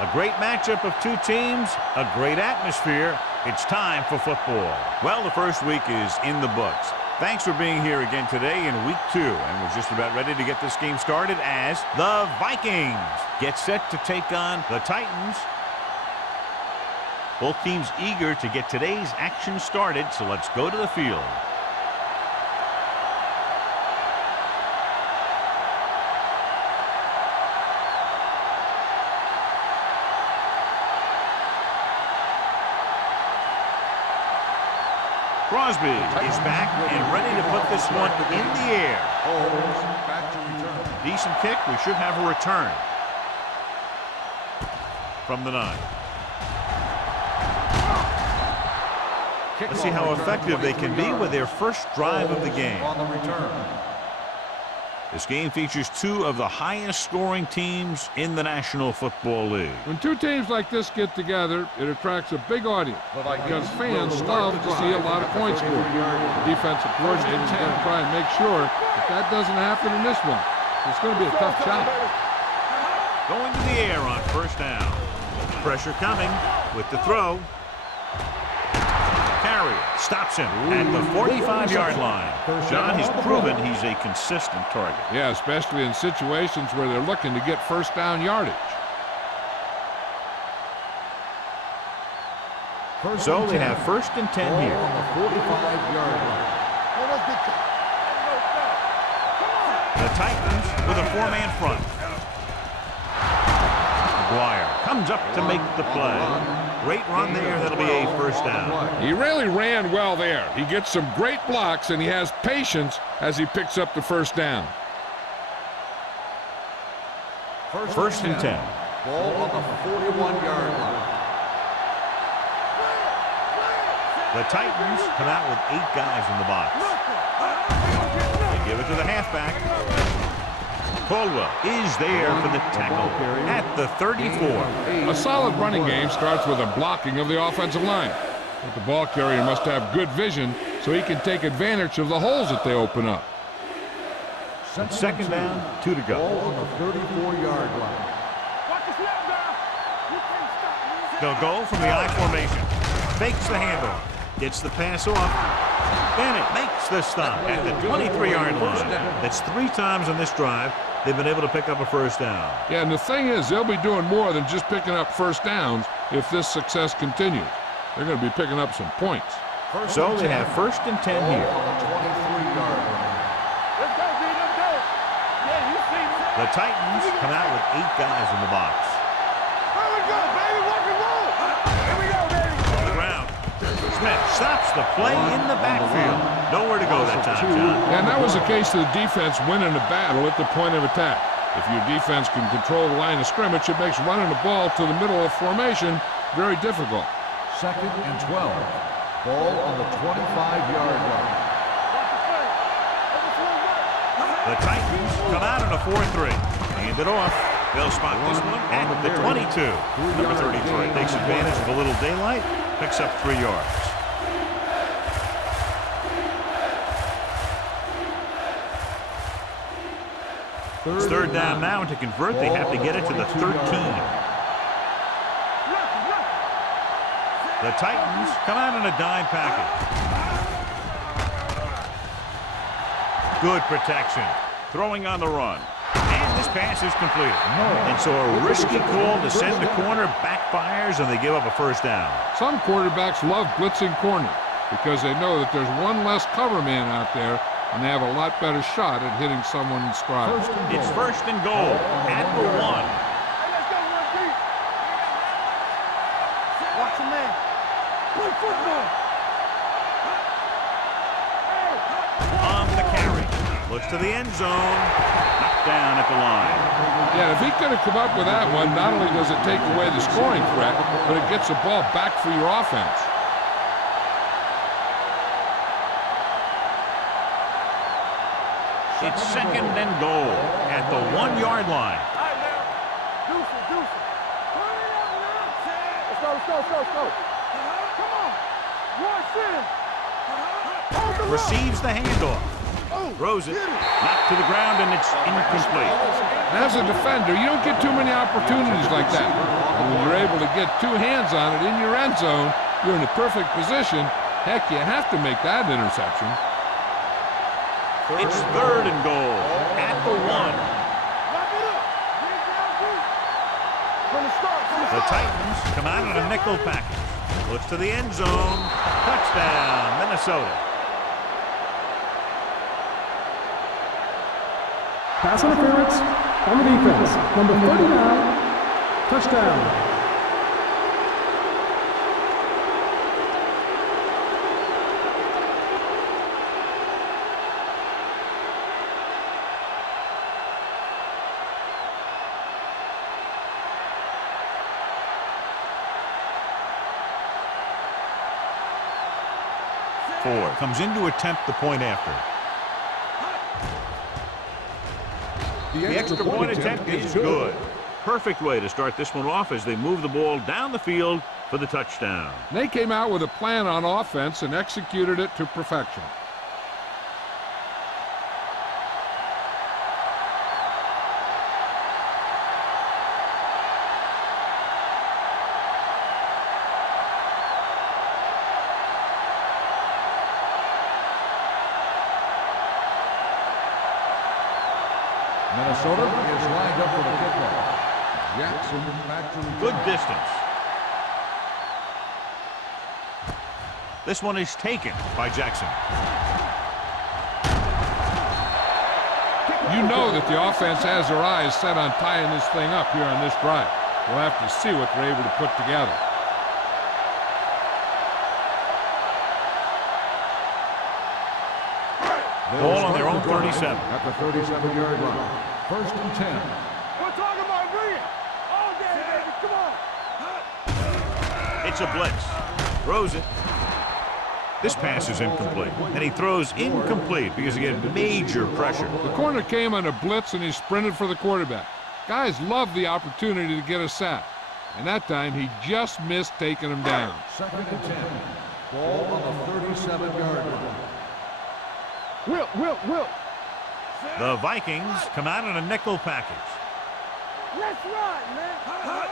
A great matchup of two teams, a great atmosphere. It's time for football. Well, the first week is in the books. Thanks for being here again today in week 2. And we're just about ready to get this game started as the Vikings get set to take on the Titans. Both teams eager to get today's action started, so let's go to the field. Crosby is back and ready to put this one in the air. Decent kick. We should have a return from the 9. Let's see how effective they can be with their first drive of the game. This game features 2 of the highest scoring teams in the National Football League. When 2 teams like this get together, it attracts a big audience because fans love to see a lot of points scored. The defense, of course, is going to try and make sure that doesn't happen in this one. It's going to be a tough challenge. Going to the air on first down. Pressure coming with the throw. Carrier stops him at the 45-yard line. John has proven he's a consistent target. Yeah, especially in situations where they're looking to get first down yardage. So they have first and 10 here. On the 45-yard line. The Titans with a 4-man front. McGuire comes up to make the play. Great run there. That'll be a first down. He really ran well there. He gets some great blocks, and he has patience as he picks up the first down. First and 10. Ball on the 41-yard line. The Titans come out with 8 guys in the box. They give it to the halfback. Caldwell is there for the tackle at the 34. A solid running game starts with a blocking of the offensive line. But the ball carrier must have good vision so he can take advantage of the holes that they open up. Second down, 2 to go. Ball on the 34-yard line. They'll go from the I formation. Fakes the handoff. Gets the pass off. Bennett makes the stop at the 23-yard line. That's 3 times on this drive they've been able to pick up a first down. Yeah, and the thing is, they'll be doing more than just picking up first downs if this success continues. They're going to be picking up some points. So they have first and 10 here. On the 23-yard line. The Titans come out with 8 guys in the box. Here we go, baby. Rock and roll. Here we go, baby. On the ground. Smith stops the play in the backfield. Nowhere to go that time, John. And that was the case of the defense winning the battle at the point of attack. If your defense can control the line of scrimmage, it makes running the ball to the middle of formation very difficult. Second and 12. Ball on the 25-yard line. The Titans come out in a 4-3. Hand it off. They'll spot this one at the 22. Number 33 takes advantage of a little daylight. Picks up 3 yards. It's third down now, and to convert, they have to get it to the 13. The Titans come out in a dime package. Good protection. Throwing on the run. And this pass is completed. And so a risky call to send the corner backfires, and they give up a first down. Some quarterbacks love blitzing corners because they know that there's one less cover man out there, and they have a lot better shot at hitting someone in stride. It's first and goal at the 1. Hey, let's go, run deep. Watch the man. Play football. On the carry. Looks to the end zone. Knocked down at the line. Yeah, if he could have come up with that one, not only does it take away the scoring threat, but it gets the ball back for your offense. It's second and goal at the 1-yard line. All right, now. Deuce it. Turn it out now. Let's go. Come on. Watch this. Receives the handoff. Throws it. Knocked to the ground, and it's incomplete. As a defender, you don't get too many opportunities like that. And when you're able to get two hands on it in your end zone, you're in the perfect position. Heck, you have to make that interception. It's 3rd and goal at the 1. The Titans come out in a nickel package. Looks to the end zone. Touchdown, Minnesota. Pass interference on the defense. Number 39, touchdown. Comes in to attempt the point after. The extra point attempt is good. Perfect way to start this one off as they move the ball down the field for the touchdown. They came out with a plan on offense and executed it to perfection. Minnesota is lined up for the kickoff. Jackson back to the good distance. This one is taken by Jackson. You know that the offense has their eyes set on tying this thing up here on this drive. We'll have to see what they're able to put together. Ball on their own 37. At the 37-yard line. 1st and 10. We're talking about bringing. All day, baby. Come on. It's a blitz. Throws it. This pass is incomplete. And he throws incomplete because he had major pressure. The corner came on a blitz and he sprinted for the quarterback. Guys love the opportunity to get a sack. And that time he just missed taking him down. 2nd and 10. Ball on the 37-yard line. Will. The Vikings come out in a nickel package. Let's run, man.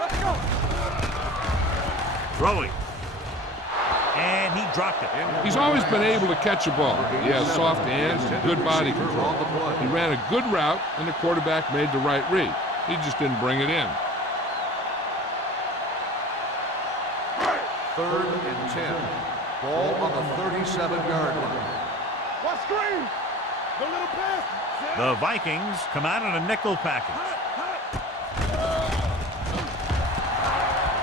Let's go. Throwing. And he dropped it. He's always been able to catch a ball. He has soft hands and good body control. He ran a good route, and the quarterback made the right read. He just didn't bring it in. 3rd and 10. Ball on the 37-yard line. What screen? The little pass. The Vikings come out in a nickel package.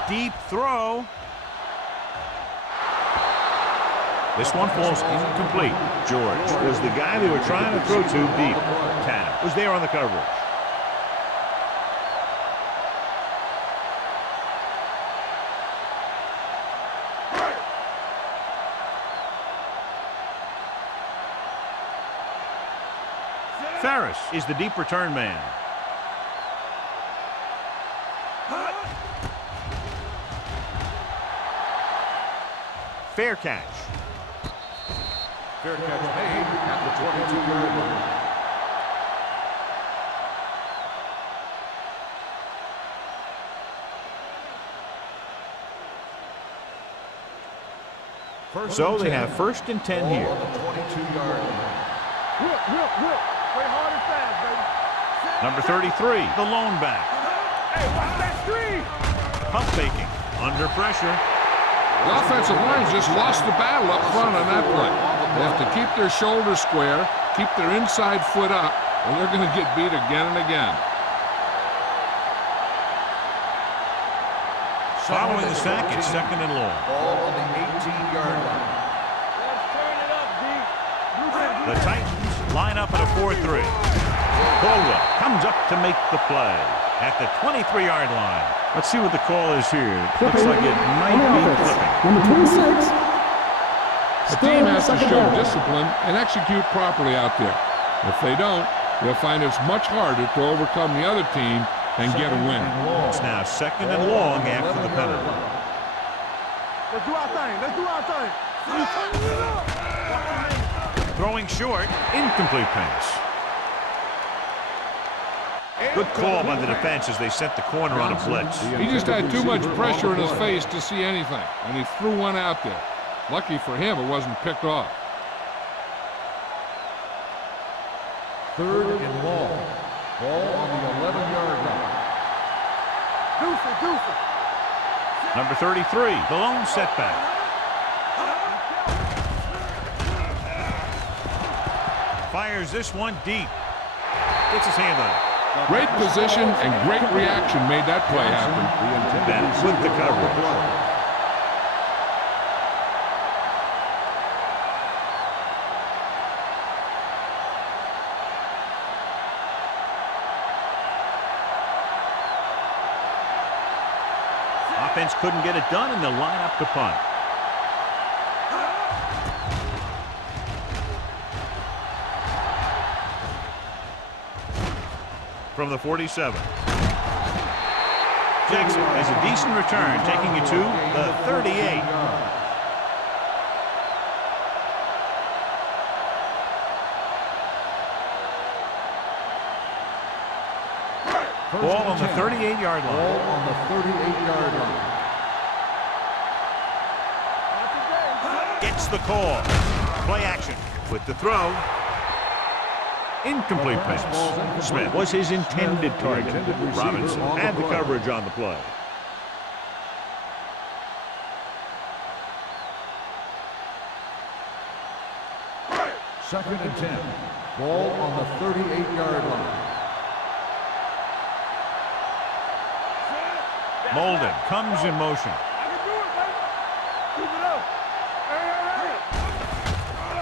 Deep throw. This one falls incomplete. George was the guy they were trying to throw to deep. Tanner was there on the coverage. Ferris is the deep return man. Fair catch. Fair catch made at the 22-yard line. So they have 1st and 10 here. On the 22-yard line. Will. Play hard and fast, baby. Number 33, the lone back. Hey, watch that screen. Pump faking. Under pressure. The offensive line just lost the battle up front on that play. They have to keep their shoulders square, keep their inside foot up, or they're going to get beat again and again. Following the sack, it's 2nd and long. Ball on the 18-yard line. Let's turn it up, D. The Titans line up at a 4-3. Caldwell comes up to make the play at the 23-yard line. Let's see what the call is here. It looks like it might be clipping. Number 26. The team has to show discipline and execute properly out there. If they don't, they'll find it's much harder to overcome the other team and get a win. It's now 2nd and long after the penalty. Let's do our thing. Throwing short. Incomplete pass. Good call by the defense as they set the corner on a blitz. He just had too much pressure in his face to see anything, and he threw one out there. Lucky for him, it wasn't picked off. 3rd and long. Ball on the 11-yard line. Number 33, the lone setback. Fires this one deep. Gets his hand on it. Great position and great reaction made that play happen. Bennett with the coverage. Offense couldn't get it done, and they'll line up to punt. From the 47. Jackson has a decent return, taking it to the 38. Ball on the 38-yard line. Ball on the 38-yard line. Gets the call. Play action with the throw. Incomplete pass. Smith was his intended target. Robinson had the coverage on the play. Second and 10. Ball on the 38-yard line. Molden comes in motion.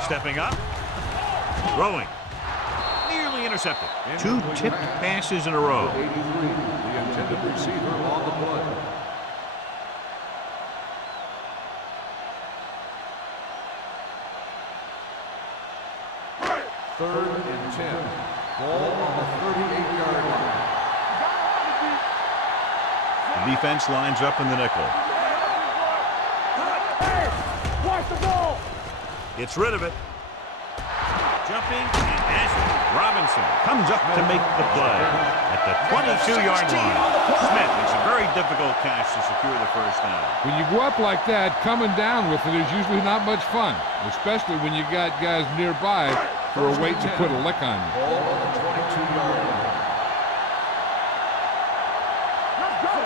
Stepping up. Throwing. Nearly intercepted. 2 tipped passes in a row. 83, the intended receiver on the play. Third and 10. Ball on the 38-yard line. The defense lines up in the nickel. Watch the ball. Gets rid of it. Jumping and has it. Robinson comes up to make the play at the 22-yard line. Smith makes a very difficult catch to secure the first down. When you go up like that, coming down with it is usually not much fun, especially when you got guys nearby who are waiting to put a lick on you. Ball on the 22-yard line.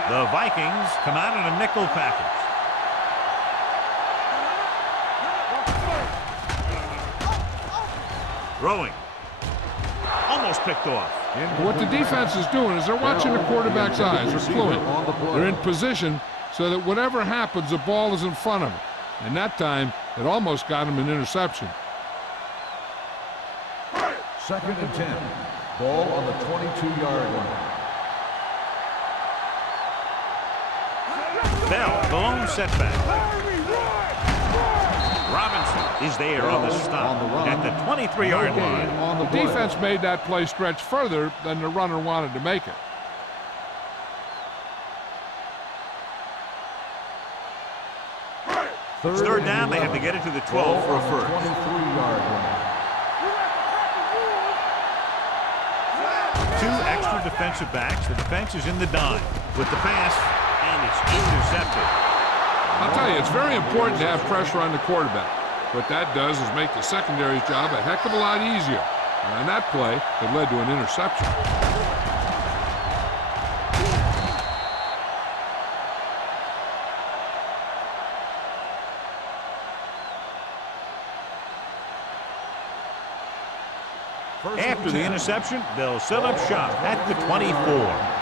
The Vikings come out in a nickel package. Throwing. Almost picked off. What the defense is doing is they're watching the quarterback's eyes. They're fluent. They're in position so that whatever happens, the ball is in front of them. And that time, it almost got him an interception. Second and 10. Ball on the 22-yard line. Bell, the lone setback. Robinson is there on the stop at the 23-yard line. The defense made that play stretch further than the runner wanted to make it. Third down, they have to get it to the 12 for a first. 23-yard line. 2 extra defensive backs. The defense is in the dime with the pass, and it's intercepted. I'll tell you, it's very important to have pressure on the quarterback. What that does is make the secondary's job a heck of a lot easier. And on that play, it led to an interception. After the interception, they'll set up shop at the 24.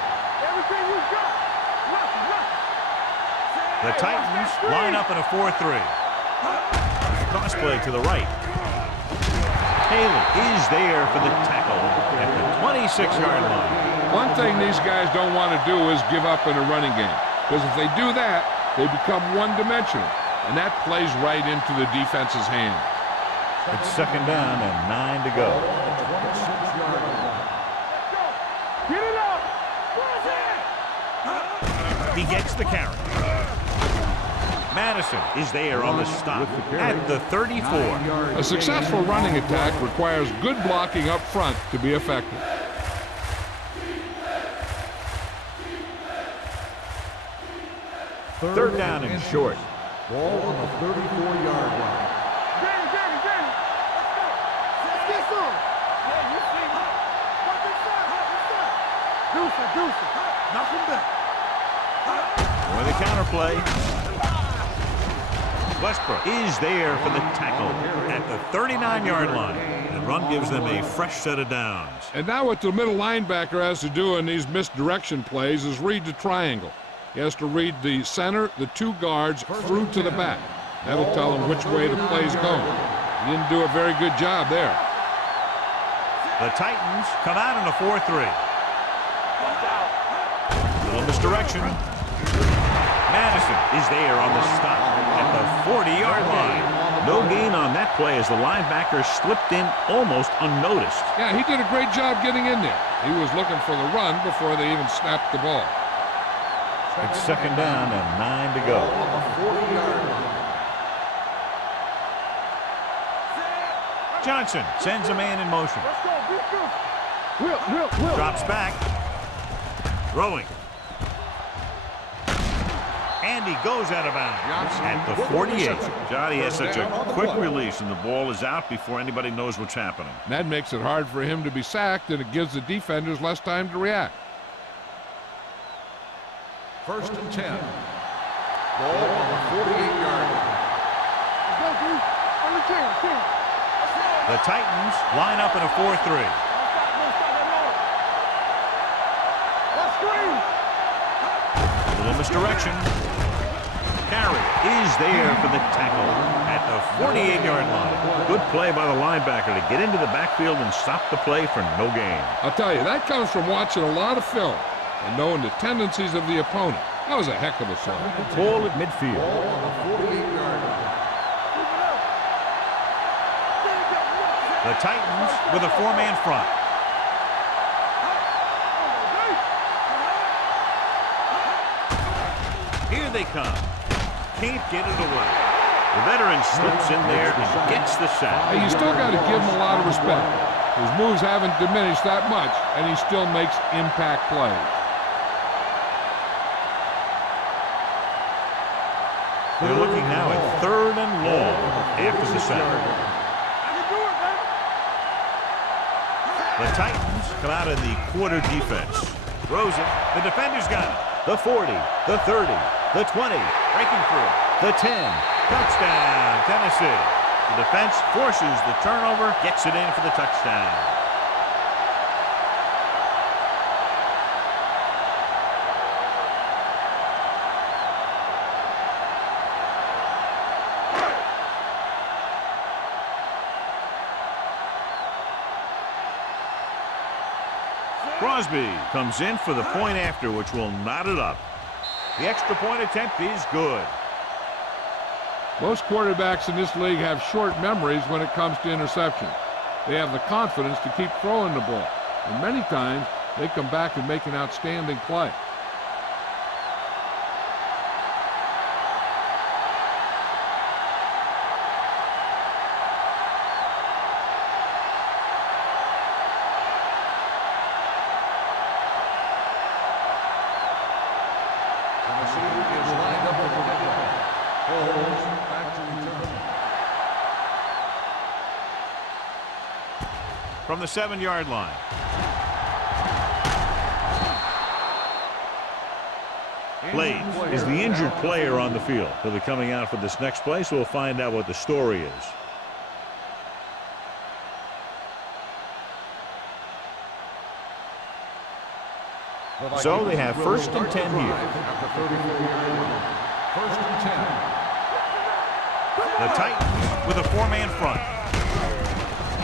The Titans line up in a 4-3. Cross play to the right. Taylor is there for the tackle at the 26-yard line. One thing these guys don't want to do is give up in a running game. Because if they do that, they become one-dimensional. And that plays right into the defense's hand. It's second down and 9 to go. Get it up. He gets the carry. Madison is there on the stop at the 34. A successful running attack requires good blocking up front to be effective. Third down and short. Ball on the 34-yard line. Danny. Let's get some. Yeah, you see. What's inside? Deuce. Knock him back. For the counterplay. Westbrook is there for the tackle at the 39-yard line. And run gives them a fresh set of downs. And now what the middle linebacker has to do in these misdirection plays is read the triangle. He has to read the center, the two guards, through to the back. That'll tell him which way the play's going. He didn't do a very good job there. The Titans come out in a 4-3. Little misdirection. Madison is there on the stop at the 40-yard line. No gain on that play as the linebacker slipped in almost unnoticed. Yeah, he did a great job getting in there. He was looking for the run before they even snapped the ball. It's second down and 9 to go. On the 40-yard line. Johnson sends a man in motion. Let's go. Will. Drops back. Throwing. And he goes out of bounds at the 48. Johnny has such a quick release, and the ball is out before anybody knows what's happening. That makes it hard for him to be sacked, and it gives the defenders less time to react. First and 10. Ball on the 48-yard line. Let's go, dude. On the 10. The Titans line up in a 4-3. Let's screen. Little misdirection. Carey is there for the tackle at the 48-yard line. Good play by the linebacker to get into the backfield and stop the play for no gain. I'll tell you, that comes from watching a lot of film and knowing the tendencies of the opponent. That was a heck of a play. Ball at midfield. Ball on the 48-yard line. The Titans with a four-man front. Here they come. Can't get it away. The veteran slips in there and gets the sack. Hey, you still got to give him a lot of respect. His moves haven't diminished that much, and he still makes impact plays. They're looking now at 3rd and long after the sack. The Titans come out in the quarter defense. Throws it. The defender's got it. The 40, the 30, the 20, breaking through. The 10. Touchdown, Tennessee. The defense forces the turnover, gets it in for the touchdown. Crosby comes in for the point after, which will knot it up. The extra point attempt is good. Most quarterbacks in this league have short memories when it comes to interception. They have the confidence to keep throwing the ball, and many times they come back and make an outstanding play. From the 7-yard line. Blades is the injured player on the field. He'll be coming out for this next play, so we'll find out what the story is. So they have 1st and 10 here. First and 10. The Titans with a four-man front.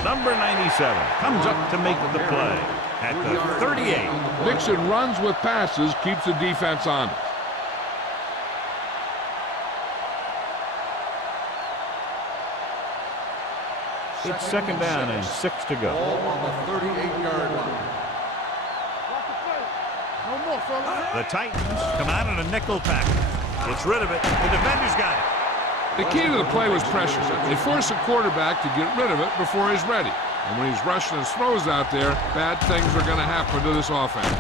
Number 97 comes up to make the play at the 38. Dixon runs with passes, keeps the defense honest. It's second down and 6 to go. Ball on the 38-yard line. No more, fella. The Titans come out in a nickel tackle. Gets rid of it. The defender's got it. The key to the play was pressure. They force the quarterback to get rid of it before he's ready. And when he's rushing his throws out there, bad things are going to happen to this offense.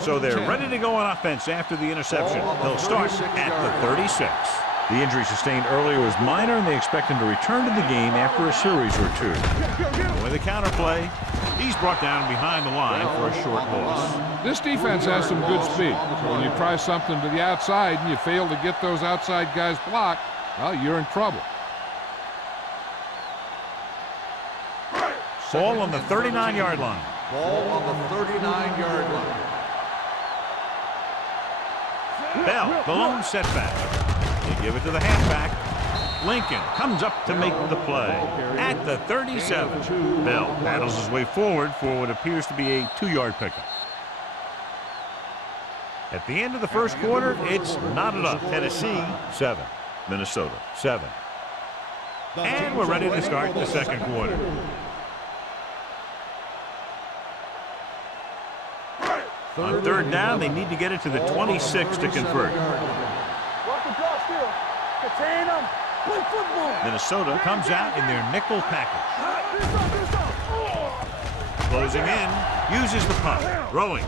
So they're ready to go on offense after the interception. They'll start at the 36. The injury sustained earlier was minor, and they expect him to return to the game after a series or two. With the counterplay, he's brought down behind the line for a short loss. This defense has some good speed. So when you try something to the outside and you fail to get those outside guys blocked, well, you're in trouble. Ball on the 39-yard line. Ball on the 39-yard line. Bell, the lone setback. They give it to the halfback. Lincoln comes up to make the play at the 37. Bell paddles his way forward for what appears to be a 2-yard pickup. At the end of the first quarter, it's knotted up. Tennessee 7, Minnesota 7. And we're ready to start the second quarter. On third down, they need to get it to the 26 to convert. Minnesota comes out in their nickel package. Closing in, uses the punt. Throwing.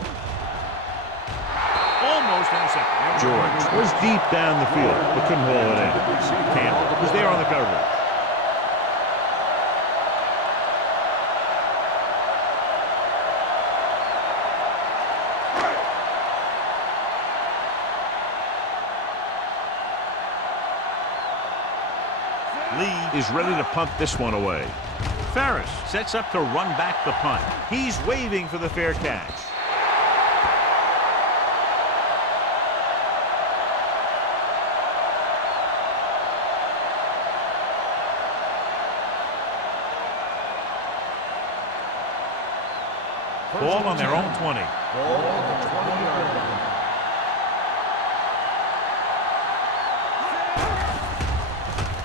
Almost intercepted. George was deep down the field, but couldn't haul it in. Campbell was there on the coverage. Lee is ready to punt this one away. Ferris sets up to run back the punt. He's waving for the fair catch. Ball on their own 20. Ball on the 20-yard line.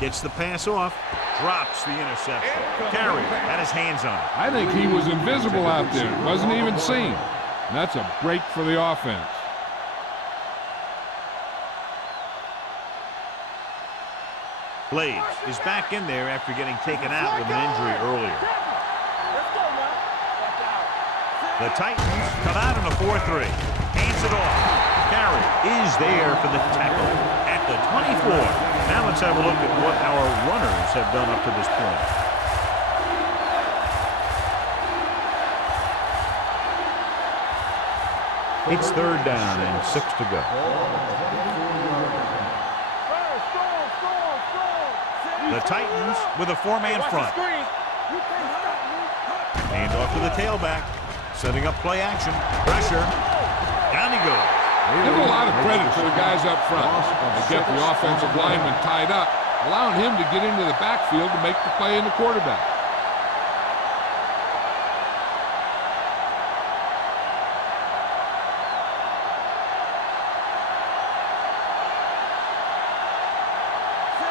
Gets the pass off, drops the interception. Carey had his hands on it. I think he was invisible out there. Wasn't even seen. And that's a break for the offense. Blades is back in there after getting taken out with an injury earlier. The Titans come out in a 4-3. Hands it off. Carey is there for the tackle at the 24. Now let's have a look at what our runners have done up to this point. It's third down and 6 to go. The Titans with a 4-man front. Hand off to the tailback. Setting up play action. Pressure. Down he goes. Give a lot of credit to the guys up front. They get the offensive lineman tied up, allowing him to get into the backfield to make the play in the quarterback.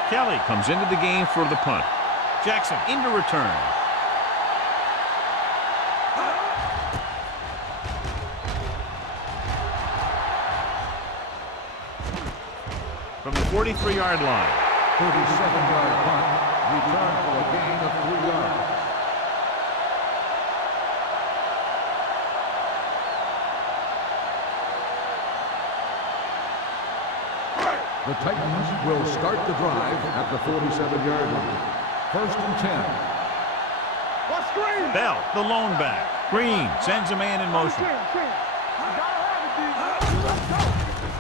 Kelly comes into the game for the punt. Jackson into return. From the 43-yard line. 37-yard punt, return for a gain of 3 yards. The Titans will start the drive at the 47-yard line. 1st and 10. Bell, the lone back. Green sends a man in motion.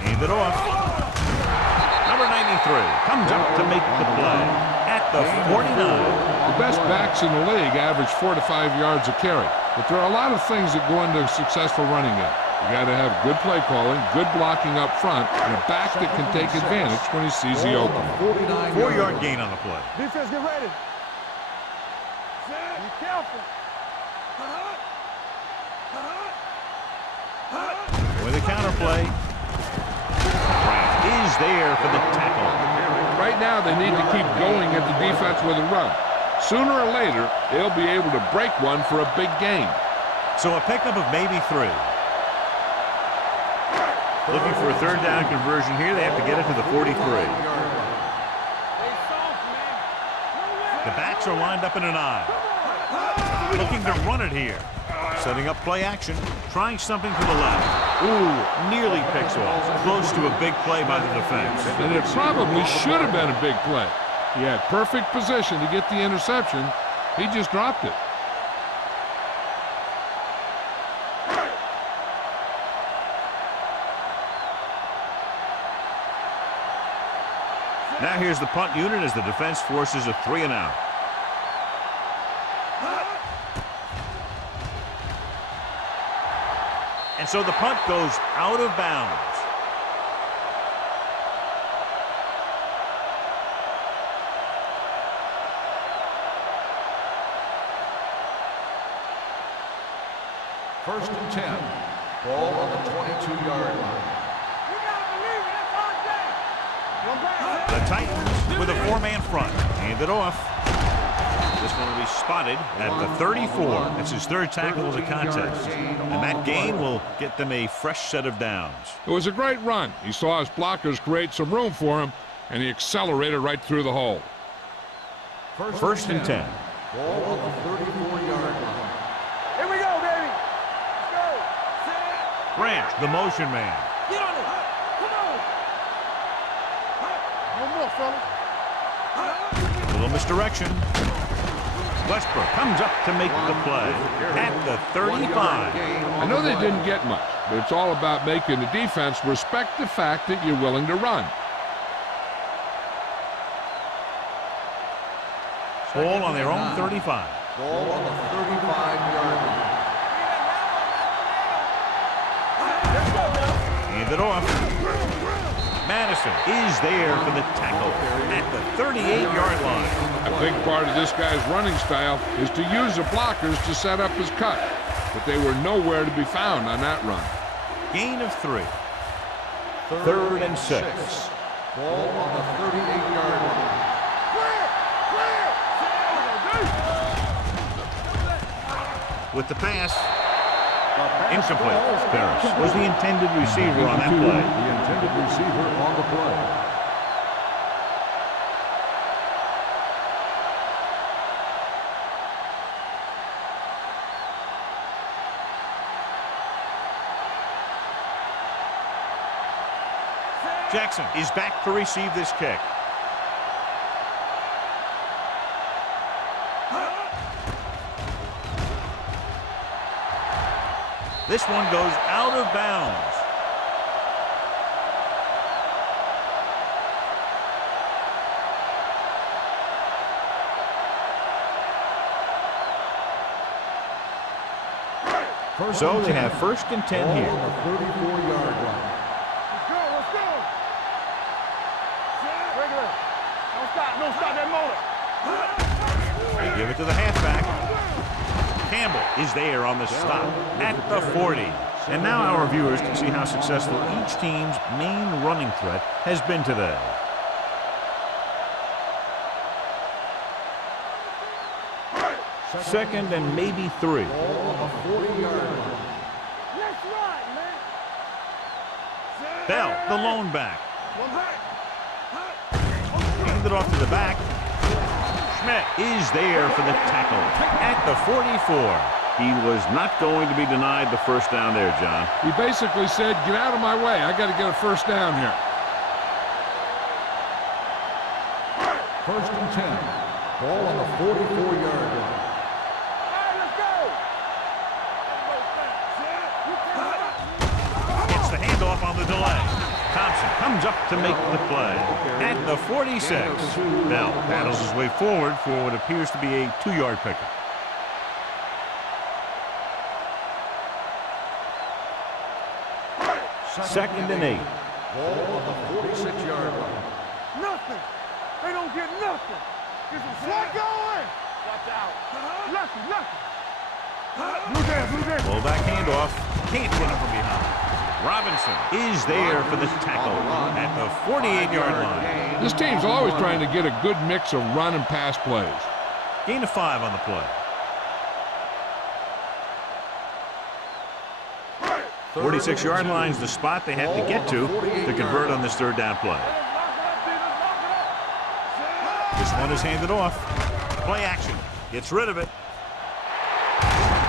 Hand it off. Number 93 comes up to make the play at the 49. The best backs in the league average 4 to 5 yards a carry. But there are a lot of things that go into a successful running game. You got to have good play calling, good blocking up front, and a back that can take advantage when he sees the opening. 4-yard gain on the play. Defense, get ready. Be careful. With a counter play. Is there for the tackle. Right Right now, they need to keep going at the defense with a run. Sooner or later, they'll be able to break one for a big gain. So a pickup of maybe 3. Looking for a third down conversion here. They have to get it to the 43. The backs are lined up in an I. Looking to run it here. Setting up play action. Trying something to the left. Ooh, nearly picks off. Close to a big play by the defense. And it probably should have been a big play. He had perfect position to get the interception. He just dropped it. Now here's the punt unit as the defense forces a 3 and out. And so the punt goes out of bounds. First and 10. Ball on the 22-yard line. The Titans with a 4-man front. Hand it off. This one will be spotted at the 34. That's his 3rd tackle of the contest. And that gain will get them a fresh set of downs. It was a great run. He saw his blockers create some room for him, and he accelerated right through the hole. First and 10. Ball on the 34-yard line. Here we go, baby. Let's go. Branch, the motion man. Get on it. Come on. No more, fellas. Little misdirection. Westbrook comes up to make the play at the 35. I know they didn't get much, but it's all about making the defense respect the fact that you're willing to run. Ball on their own 35. Ball on the 35-yard line. Hand it off. Madison is there for the tackle at the 38-yard line. A big part of this guy's running style is to use the blockers to set up his cut, but they were nowhere to be found on that run. Gain of 3. 3rd and 6. Ball on the 38-yard line. With the pass, incomplete. Ferris was the intended receiver on that play. The intended receiver on the play. Jackson is back to receive this kick. This one goes out of bounds. So they have 1st and 10 here. On the 34-yard line. Let's go. Let's go. Regular. Don't stop that motor. They give it to the halfback. Campbell is there on the stop at the 40. And now our viewers can see how successful each team's main running threat has been today. Second and maybe 3. Ball on the 40-yard line. Let's ride, man. Bell, the lone back. Hand it off to the back. Schmidt is there for the tackle at the 44. He was not going to be denied the first down there, John. He basically said, get out of my way. I got to get a first down here. 1st and 10. Ball on the 44-yard line. Gets the handoff on the delay. Thompson comes up to make the play at the 46. Bell battles his way forward for what appears to be a 2-yard pickup. Second and 8. Ball on the 46-yard line. Nothing. They don't get nothing. Get some slack going. Watch out. Lucky. Blue down. Fullback handoff. Can't run it from behind. Robinson is there for the tackle at the 48-yard line. This team's always trying to get a good mix of run and pass plays. Gain of 5 on the play. 46-yard line's the spot they have to get to convert on this third down play. This one is handed off. Play action. Gets rid of it.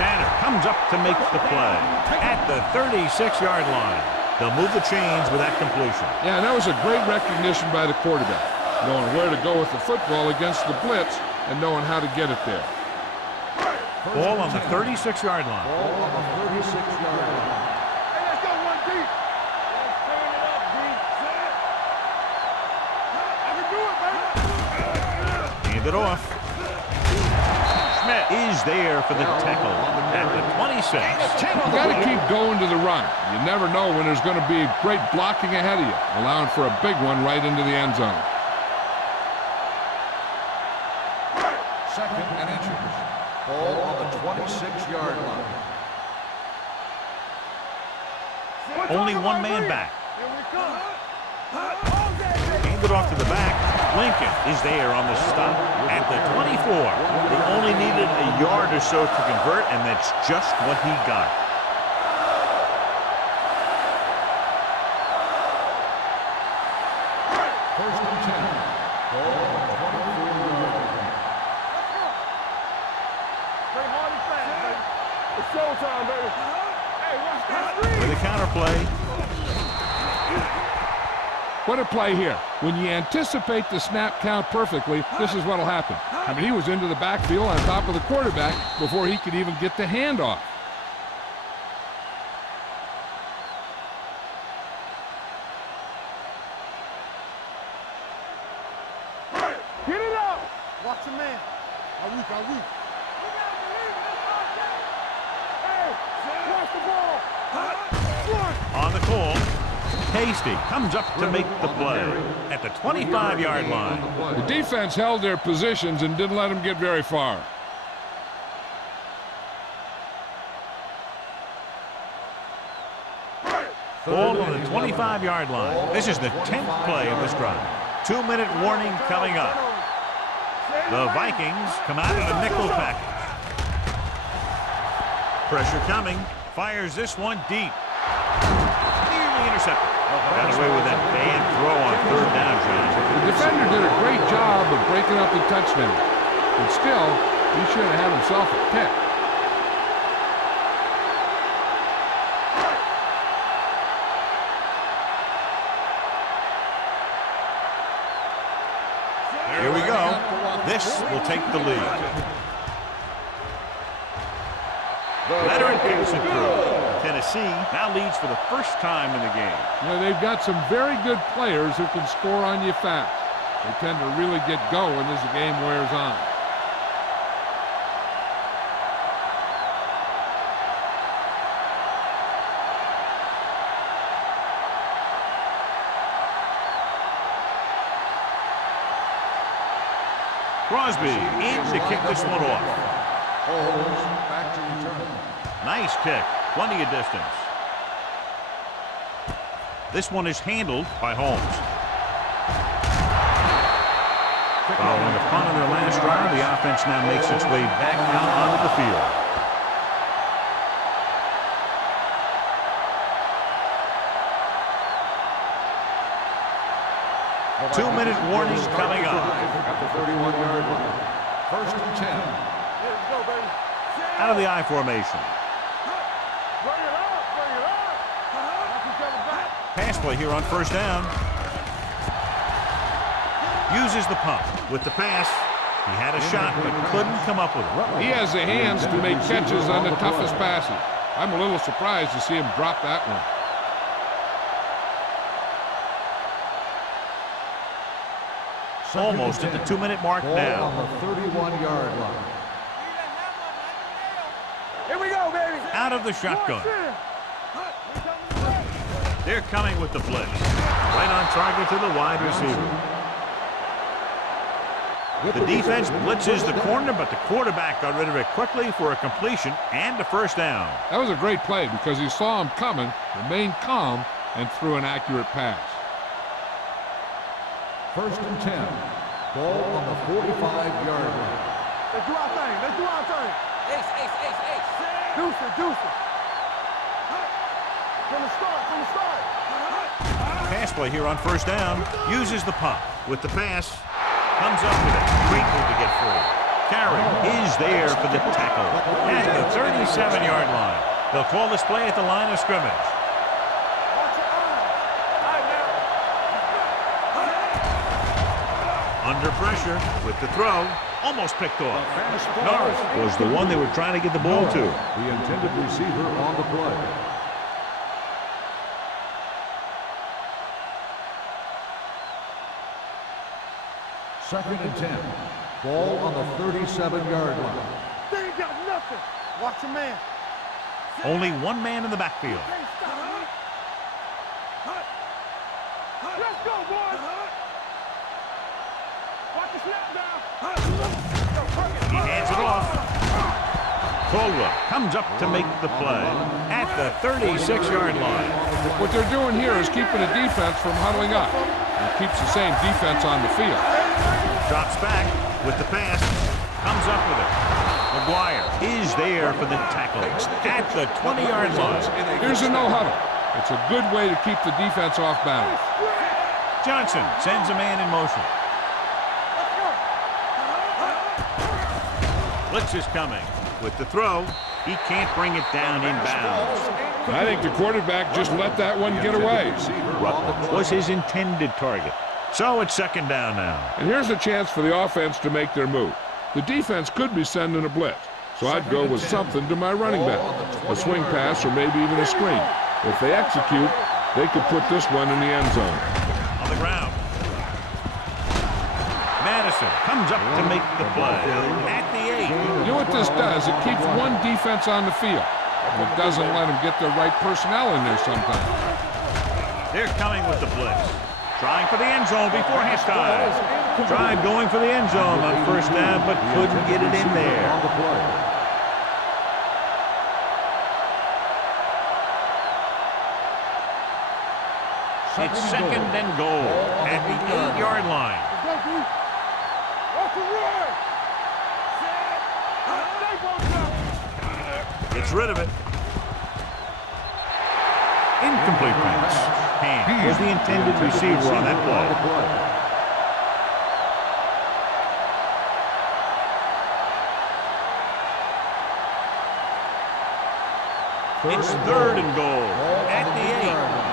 Tanner comes up to make the play at the 36-yard line. They'll move the chains with that completion. Yeah, and that was a great recognition by the quarterback, knowing where to go with the football against the blitz and knowing how to get it there. Ball on the 36-yard line. Ball on the 36-yard line. Hey, let's go one deep. Let's stand it up, deep. I can do it, baby. Hand it off. Schmidt is there for the tackle at the 26. You got to keep going to the run. You never know when there's going to be great blocking ahead of you, allowing for a big one right into the end zone. 2nd and inches. Ball on the 26-yard line. Only one man back. Here we come. Hand it off to the back. Lincoln is there on the stop at the 24. They only needed a yard or so to convert, and that's just what he got. First and 10. Ball on the 24-yard line. Play hard and fast, baby. It's showtime, baby. Hey, watch that screen. With a counter play. What a play here. When you anticipate the snap count perfectly, this is what will happen. I mean, he was into the backfield on top of the quarterback before he could even get the handoff. Get it up. Watch your man. Are weak, are weak. Hey, watch the ball. On the call. Hasty comes up to make the play at the 25-yard line. The defense held their positions and didn't let them get very far. Ball on the 25-yard line. This is the 10th play of this drive. 2-minute warning coming up. The Vikings come out in a nickel package. Pressure coming. Fires this one deep. Nearly intercepted. Got away with that bad throw on third down, John. The defender did a great job of breaking up the touchdown. But still, he should have had himself a pick. Here we go. This will take the lead. Veteran kicks it through. Tennessee now leads for the first time in the game. You know, they've got some very good players who can score on you fast. They tend to really get going as the game wears on. Crosby in to kick this one off. Holmes back to return. Nice kick. Plenty of distance. This one is handled by Holmes. Following a punt on their last drive, the offense now makes its way back out onto the field. Two-minute warning coming up. At the 31-yard line. First and 10. Let's go, baby. Out of the I formation. Bring it up, bring it up. Knock each other back. Pass play here on first down. Uses the pump with the pass. He had a shot but couldn't come up with it. He has the hands to make catches on the toughest passes. I'm a little surprised to see him drop that one. Almost at the 2-minute mark Ball now. on the 31-yard line. Here we go, baby. Out of the shotgun. They're coming with the blitz. Right on target to the wide receiver. The defense blitzes the corner, but the quarterback got rid of it quickly for a completion and a first down. That was a great play because he saw him coming, remained calm, and threw an accurate pass. 1st and 10. Ball on the 45-yard line. Let's do our thing. Let's do our thing. Ace, ace, ace, ace. Deuce it, deuce it. From the start. Pass play here on first down. Uses the pump. With the pass, comes up with it. Great move to get free. Carey is there for the tackle at the 37-yard line. They'll call this play at the line of scrimmage. Under pressure with the throw. Almost picked off. Norris was the one they were trying to get the ball to. The intended receiver on the play. Second and 10. Ball on the 37-yard line. They ain't got nothing. Watch your man. Only one man in the backfield. Let's go, boys. Watch the snap now. He hands it off. Caldwell comes up to make the play at the 36-yard line. What they're doing here is keeping the defense from huddling up. It keeps the same defense on the field. Drops back with the pass. Comes up with it. McGuire is there for the tackle at the 20-yard line. Here's a no-huddle. It's a good way to keep the defense off balance. Johnson sends a man in motion. Blitz is coming. With the throw, he can't bring it down inbounds. I think the quarterback just let that one get away. Rutland was his intended target. So it's second down now. And here's a chance for the offense to make their move. The defense could be sending a blitz, so I'd go with something to my running back. A swing pass or maybe even a screen. If they execute, they could put this one in the end zone. On the ground. Madison comes up to make the play at the 8. You know what this does? It keeps one defense on the field. And it doesn't let them get the right personnel in there sometimes. They're coming with the blitz. Trying for the end zone before halftime. Tried going for the end zone on first down, but couldn't get it in there. It's second and goal at the 8-yard line. Gets rid of it. Incomplete pass. Hand was the intended receiver on that play. It's third and goal at the 8.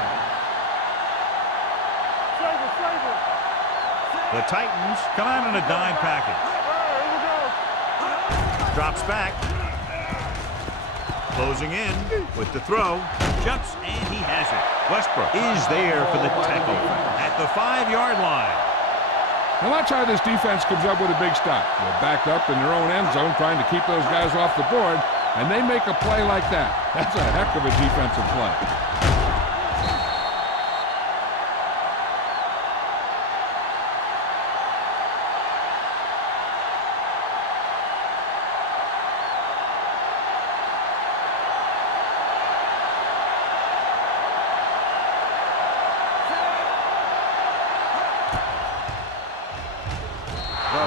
The Titans come out in a dime package. Drops back. Closing in with the throw. Jumps and he has it. Westbrook is there for the tackle at the 5-yard line. Now watch how this defense comes up with a big stop. They're backed up in their own end zone trying to keep those guys off the board, and they make a play like that. That's a heck of a defensive play.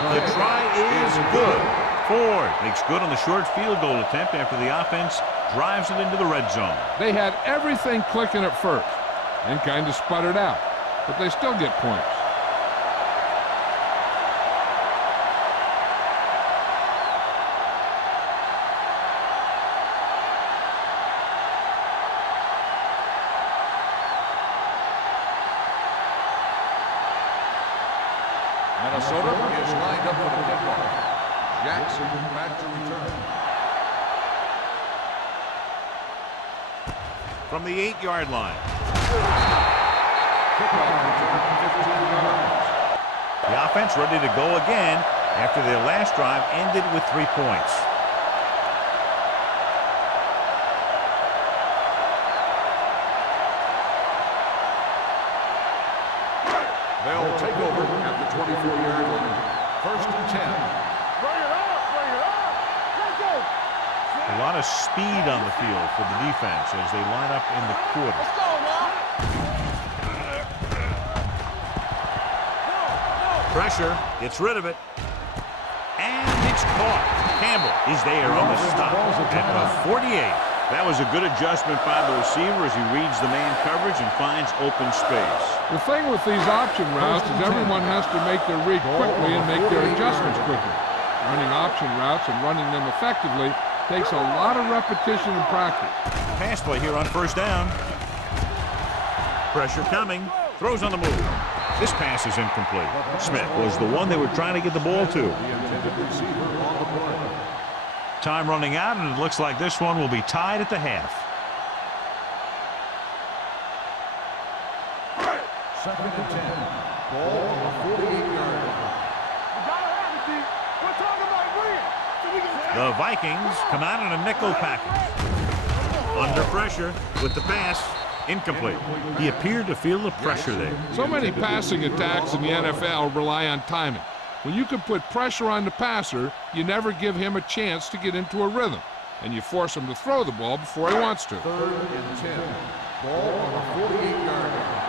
The try is good. Ford makes good on the short field goal attempt after the offense drives it into the red zone. They had everything clicking at first and kind of sputtered out, but they still get points. Minnesota is lined up for the kickoff. Jackson back to return. From the 8-yard line. Kickoff return, 15 yards. The offense ready to go again after their last drive ended with 3 points. They'll take over at the 24-yard line. First and 10. Bring it up, bring it up. Let's go. A lot of speed on the field for the defense as they line up in the quarter. Let's go now. Pressure, gets rid of it. And it's caught. Campbell is there on the stop at the 48. That was a good adjustment by the receiver as he reads the man coverage and finds open space. The thing with these option routes is everyone has to make their read quickly and make their adjustments quickly. Running option routes and running them effectively takes a lot of repetition and practice. Pass play here on first down. Pressure coming. Throws on the move. This pass is incomplete. Smith was the one they were trying to get the ball to. The intended receiver on the play. Time running out, and it looks like this one will be tied at the half. Second and 10. Ball on the 48-yard line. You gotta have it, D. We're talking about bring it. So we can... The Vikings come out in a nickel package. Under pressure with the pass. Incomplete. He appeared to feel the pressure there. So many passing attacks in the NFL rely on timing. When you can put pressure on the passer, you never give him a chance to get into a rhythm, and you force him to throw the ball before he wants to. Third and 10. Ball on the 48-yard line.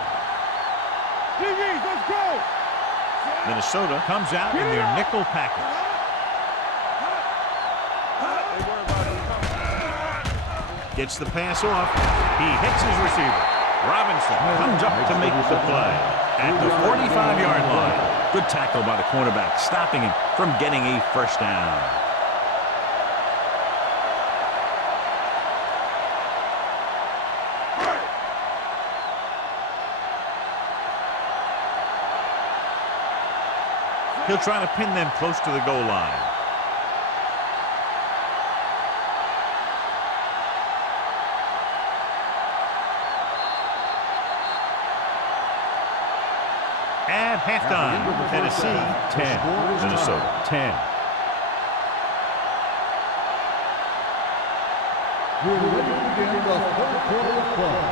DBs, let's go. Minnesota comes out in their nickel package. Gets the pass off. He hits his receiver. Robinson comes up to make the play at the 45-yard line. Good tackle by the cornerback, stopping him from getting a first down. He'll try to pin them close to the goal line. At halftime, Tennessee 10, Minnesota 10. We're ready to begin the third quarter of play.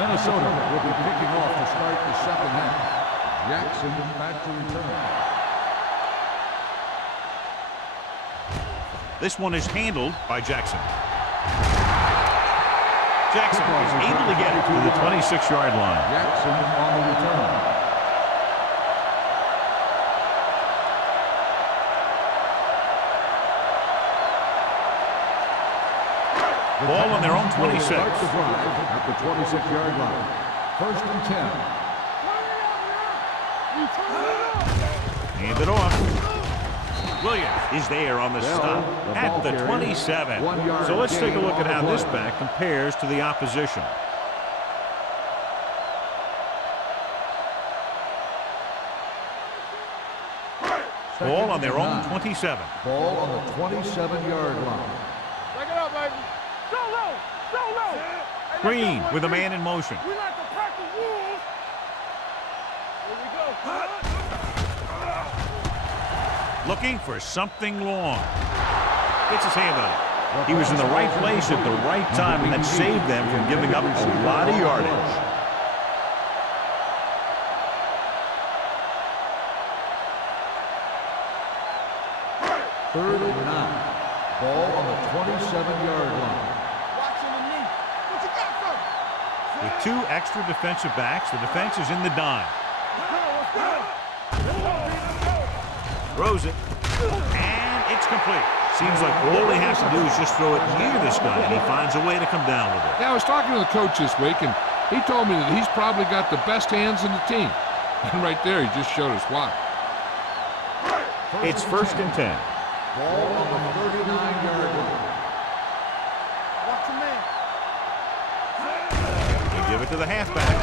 Minnesota will be kicking off to start the second half. Jackson back to return. This one is handled by Jackson. Jackson is able to get it to the 26-yard line. Jackson on the return. Ball on their own 26. Starts the drive at the 26-yard line. First and 10. Hand it off. Williams is there on the stop at the 27. So let's take a look at how this back compares to the opposition. Ball on their own 27. Ball on the 27-yard line. Break it up, baby. So low, so low. Hey, Green let's go, with a boys. man in motion. We like to practice rules. Here we go. Looking for something long. Gets his hand on it. He was in the right place at the right time, and that saved them from giving up a lot of yardage. Third and 9. Ball on the 27-yard line. Watching the knee. What you got from? With two extra defensive backs, the defense is in the dime. Let's go. Throws it, and it's complete. Seems like all he has to do is just throw it near this guy, and he finds a way to come down with it. Yeah, I was talking to the coach this week, and he told me that he's probably got the best hands in the team. And right there, he just showed us why. It's first and 10. Ball on the 39-yard line. Watch your man. They give it to the halfback.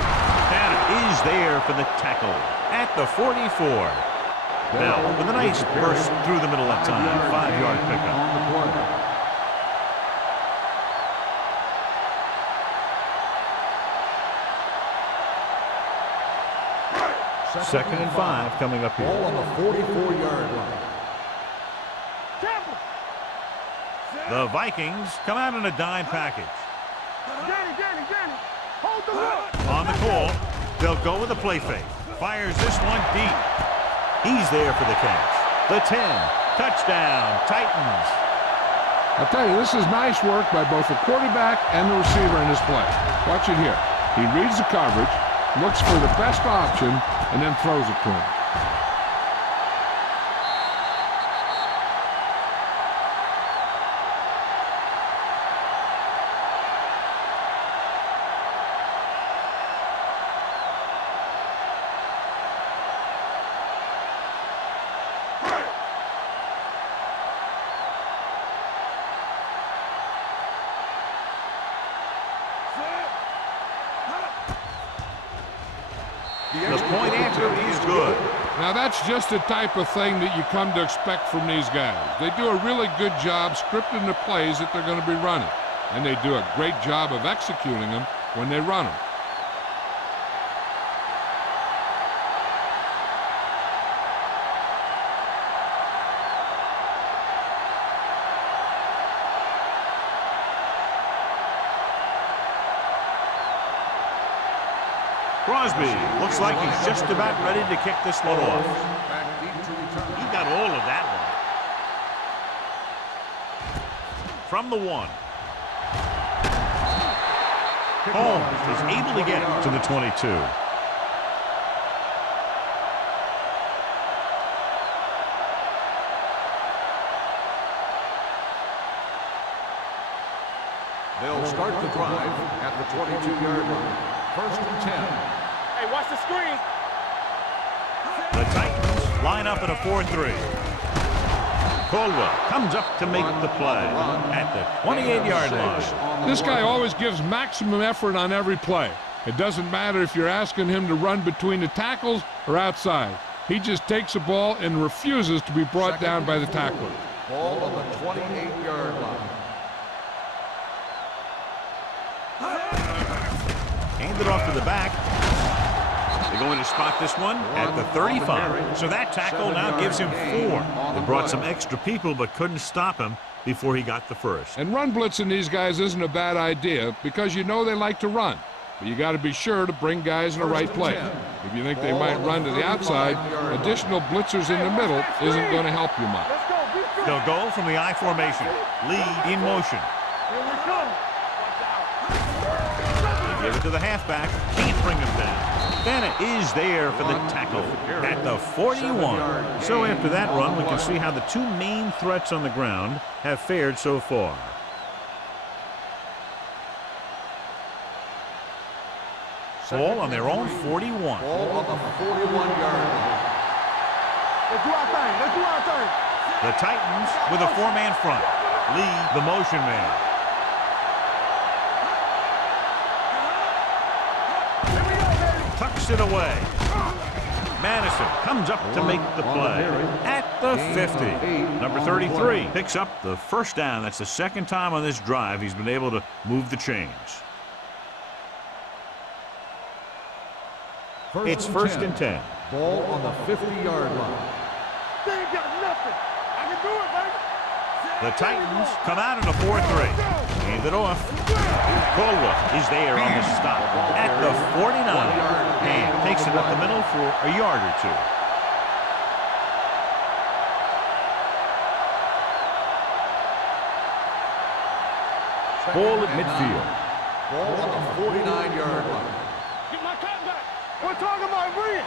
Tanner is there for the tackle at the 44. Now, with a nice burst through the middle that time, 5-yard pickup. On the play. Second and 5 coming up Ball here. on the 44-yard line. The Vikings come out in a dime package. Danny, hold the look. On the call, they'll go with a play fake. Fires this one deep. He's there for the catch. The 10. Touchdown, Titans. I'll tell you, this is nice work by both the quarterback and the receiver in this play. Watch it here. He reads the coverage, looks for the best option, and then throws it to him. The point after is good. Now that's just the type of thing that you come to expect from these guys. They do a really good job scripting the plays that they're going to be running. And they do a great job of executing them when they run them. Crosby looks like he's just about ready to kick this one off. He got all of that one. From the 1. Holmes is able to get to the 22. They'll start the drive at the 22-yard line. 1st and 10. Hey, watch the screen. The Titans line up in a 4-3. Caldwell comes up to make the play at the 28-yard line. This guy always gives maximum effort on every play. It doesn't matter if you're asking him to run between the tackles or outside. He just takes the ball and refuses to be brought down by the tackler. Ball on the 28-yard line. Hand it off to the back. They're going to spot this one at the 35. So that tackle now gives him 4. They brought some extra people but couldn't stop him before he got the first. And run blitzing these guys isn't a bad idea because you know they like to run. But you got to be sure to bring guys in the right place. If you think they might run to the outside, additional blitzers in the middle isn't going to help you much. They'll go from the I formation. Lead in motion. Here we come. Give it to the halfback. Can't bring him down. Bennett is there for the tackle at the 41. So after that run, we can see how the two main threats on the ground have fared so far. Ball on their own 41. Ball on the 41-yard line. Let's do our thing. Let's do our thing. The Titans with a 4-man front. Lee, the motion man. Tucks it away. Madison comes up to make the play at the 50. Number 33 picks up the first down. That's the second time on this drive he's been able to move the chains. It's 1st and 10. Ball on the 50-yard line. They ain't got nothing. I can do it, baby. The Titans come out in a 4-3. Hand it off. Caldwell is there on the stop at the 49. And takes it up the middle for a yard or 2. Ball at midfield. Ball on the 49-yard line. Get my cut back. We're talking about Rhea.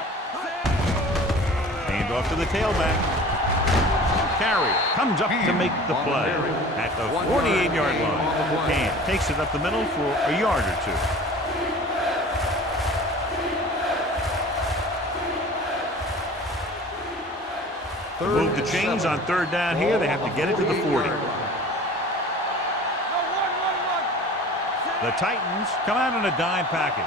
Hand off to the tailback. Carrier comes up to make the play at the 48-yard line. And takes it up the middle for a yard or 2. To move the chains on 3rd down here, they have to get it to the 40. The Titans come out in a dime package.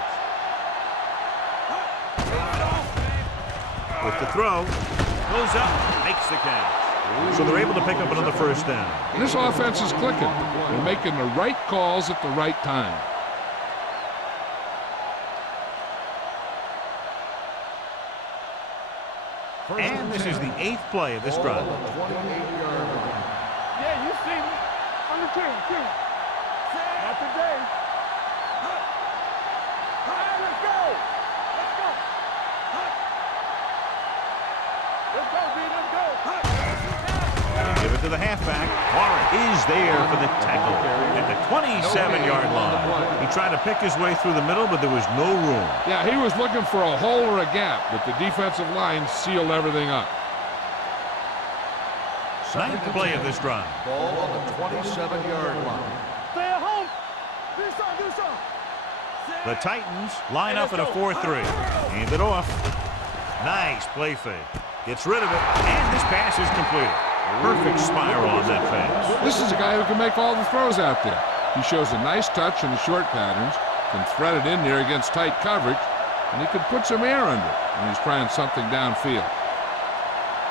With the throw, goes up, makes the catch. So they're able to pick up another first down. This offense is clicking. They're making the right calls at the right time. And this is the 8th play of this drive. Yeah, you see me. On the 10. Not today. All right, let's go. Let's go, B, let's go. They give it to the halfback. Warren is there for the tackle at the 27-yard line. He tried to pick his way through the middle, but there was no room. Yeah, he was looking for a hole or a gap, but the defensive line sealed everything up. Ninth play of this drive. Ball on the 27-yard line. Stay at home. Do something. The Titans line up in a 4-3. Hand it off. Nice play fake. Gets rid of it, and this pass is completed. Perfect spiral on that pass. This is a guy who can make all the throws out there. He shows a nice touch in the short patterns, can thread it in there against tight coverage, and he can put some air under it when he's trying something downfield.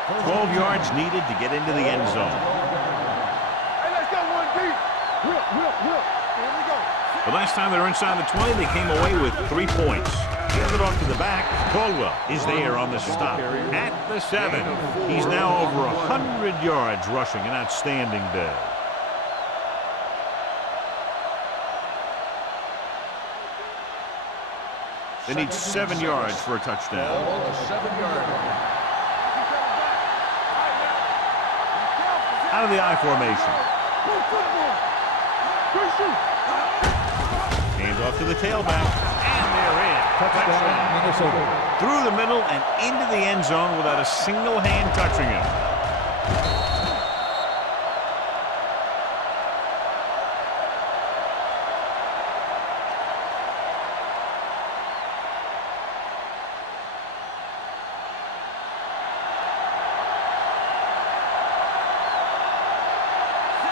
12 yards needed to get into the end zone. Hey, let's go, 1 deep. Whip. Here we go. The last time they were inside the 20, they came away with 3 points. Hand it off to the back. Caldwell is there on the stop at the 7. He's now over 100 yards rushing. An outstanding day. They need 7 yards for a touchdown. Ball on the 7-yard line. Out of the I formation. Hands off to the tailback. And they're in. Touchdown, Minnesota. Through the middle and into the end zone without a single hand touching him.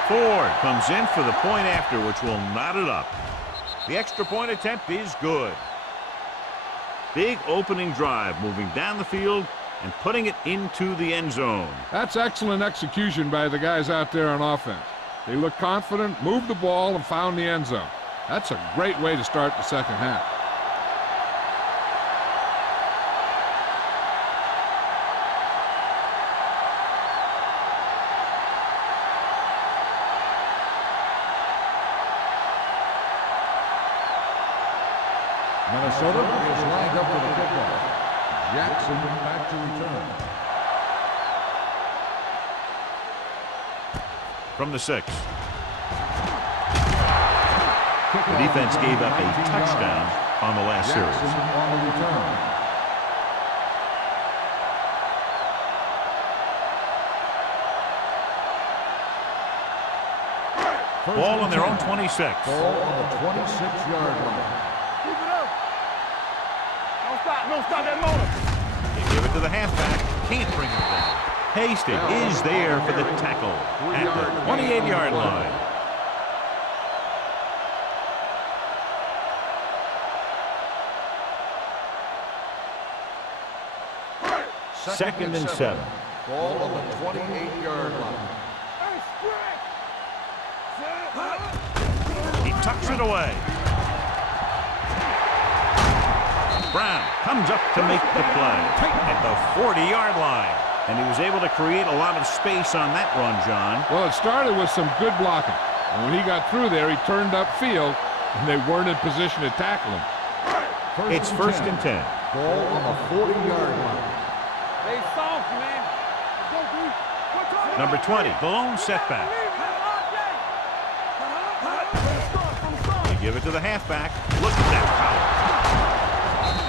Ford comes in for the point after, which will knot it up. The extra point attempt is good. Big opening drive, moving down the field and putting it into the end zone. That's excellent execution by the guys out there on offense. They looked confident, moved the ball, and found the end zone. That's a great way to start the second half. Minnesota is lined up for the kickoff. Jackson back to return. From the 6. The defense gave up a touchdown on the last Jackson series. on the return. Ball on their own 26. Ball on the 26-yard line. Keep it up. Don't stop that motor. They give it to the halfback. Can't bring him down. Hasty is there for the tackle at the 28-yard line. Second and 7. Ball on the 28-yard line. Hey, stretch. He tucks it away. Brown comes up to make the play at the 40-yard line. And he was able to create a lot of space on that run, John. Well, it started with some good blocking. And when he got through there, he turned upfield, and they weren't in position to tackle him. It's first and 10. Ball on the 40-yard line. Hey, soft, man. Go, B. Number 20, the lone setback. They give it to the halfback. Look at that power.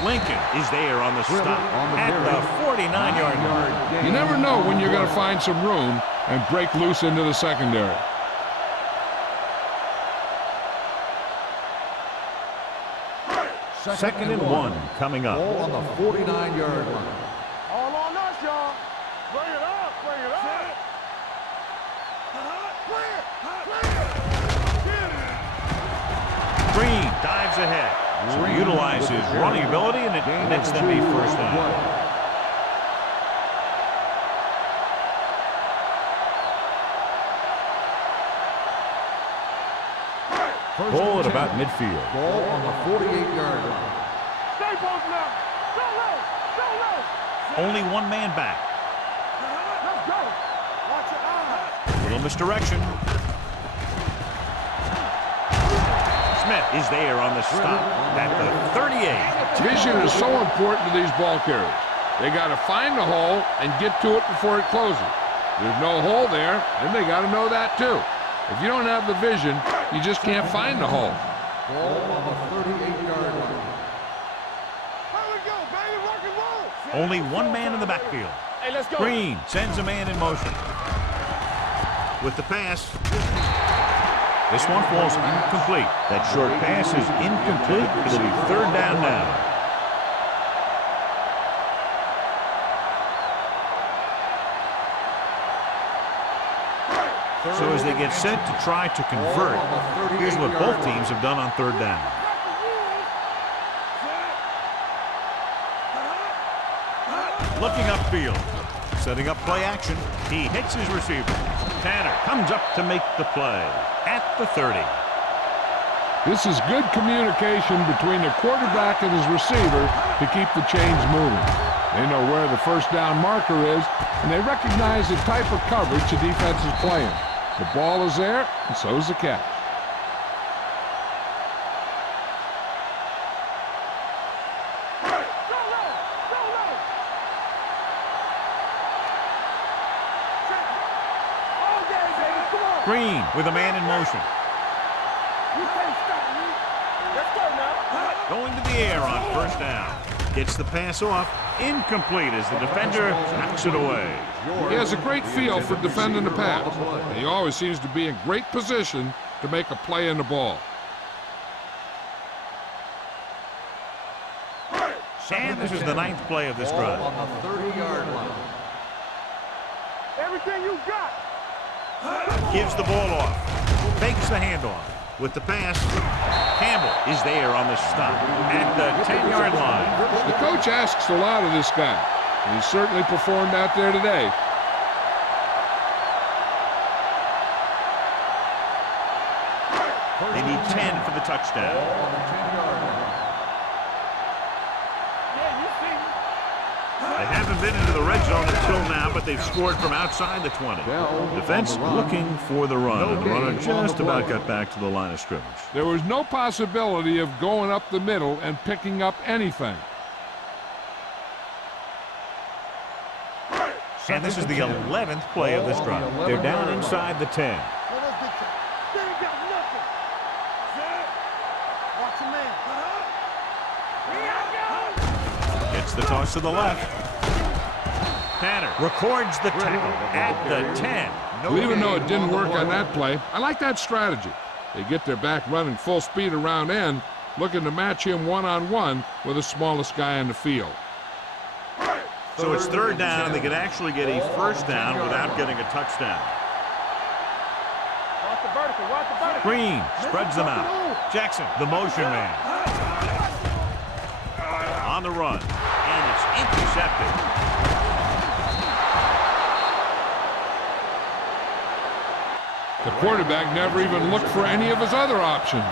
Lincoln is there on the stop at the 49-yard line. You never know when you're going to find some room and break loose into the secondary. Second and 1 coming up. Ball on the 49-yard line. All on us, y'all. Bring it up. Green dives ahead. So he utilizes his running ability, and it nets them a first down. Ball at about midfield. Ball on the 48-yard line. Stay both now. Go low. Only one man back. Let's go. Watch your eyes. Little misdirection. Smith is there on the stop at the 38. Vision is so important to these ball carriers. They got to find the hole and get to it before it closes. There's no hole there, and they got to know that too. If you don't have the vision, you just can't find the hole. Ball on the 38-yard line. Here we go, baby, rock and roll. Only one man in the backfield. Hey, let's go. Green sends a man in motion. With the pass. This one falls incomplete. That short pass is incomplete. It'll be third down now. So as they get set to try to convert, here's what both teams have done on third down. Looking upfield, setting up play action. He hits his receiver. Tanner comes up to make the play at the 30. This is good communication between the quarterback and his receiver to keep the chains moving. They know where the first down marker is, and they recognize the type of coverage the defense is playing. The ball is there, and so is the catch. Green with a man in motion. You can't stop me. Let's go now. Going to the air on first down. Gets the pass off. Incomplete as the defender knocks it away. He has a great feel for defending the pass, and he always seems to be in great position to make a play in the ball. And this is the 9th play of this drive. On the 30-yard line. Everything you got. Gives the ball off. Fakes the handoff. With the pass, Campbell is there on the stop at the 10-yard line. The coach asks a lot of this guy, and he certainly performed out there today. They need 10 for the touchdown. On the 10-yard line. Yeah, you see me. They haven't been into the red zone until now, but they've scored from outside the 20. Defense looking for the run, and the runner just about got back to the line of scrimmage. There was no possibility of going up the middle and picking up anything. And this is the 11th play of this drive. They're down inside the 10. Let us get you. They ain't got nothing. Watch your man. Gets the toss to the left. Tanner records the tackle at the 10. Well, even though it didn't work on that play, I like that strategy. They get their back running full speed around end, looking to match him one-on-one with the smallest guy on the field. So it's third down, and they can actually get a first down without getting a touchdown. Watch the vertical. Watch the vertical. Green spreads them out. Jackson, the motion man. On the run, and it's intercepted. The quarterback never even looked for any of his other options.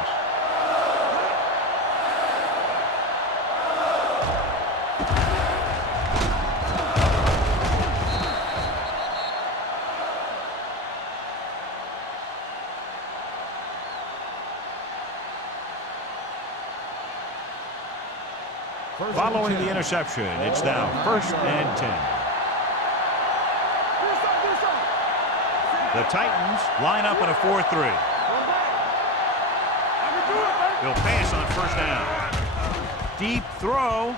Following the interception, it's now 1st and 10. The Titans line up in a 4-3. They'll pass on first down. Deep throw.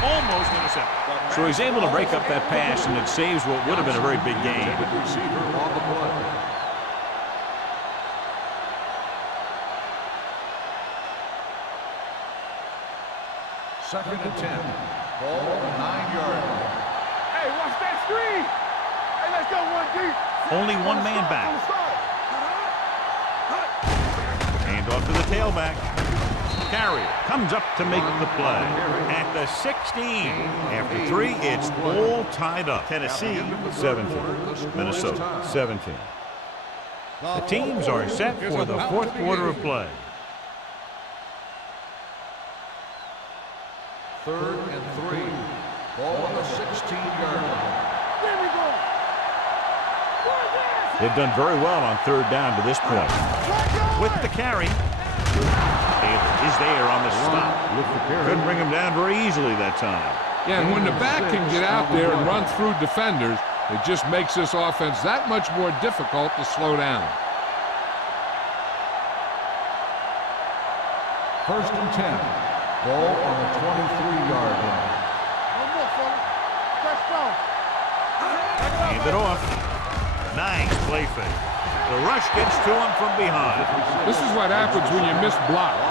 Almost intercepted. So he's able to break up that pass, and it saves what would have been a very big game. Receiver on the play. Second and 10. Ball on the 9-yard line. Hey, watch that screen. Hey, let's go one deep. Only one man back. Hand off to the tailback. Carrier comes up to make the play at the 16. After 3, it's all tied up. Tennessee 17, Minnesota 17. The teams are set for the 4th quarter of play. 3rd and 3. Ball on the 16-yard line. There we go. One there. They've done very well on third down to this point. With the carry. Taylor is there on the stop. Couldn't bring him down very easily that time. Yeah, and when the back can get out there and run through defenders, it just makes this offense that much more difficult to slow down. First and 10. Ball on the 23-yard line. Hand it off. Nice play fake. The rush gets to him from behind. This is what happens when you miss blocks.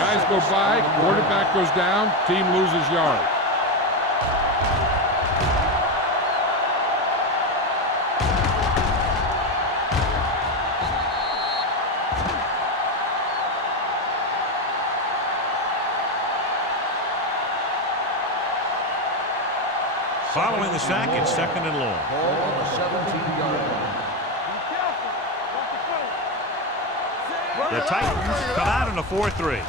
Guys go by, quarterback goes down, team loses yards. Following the sack, it's second and long. Ball on the 17-yard line. The Titans come out in a 4-3.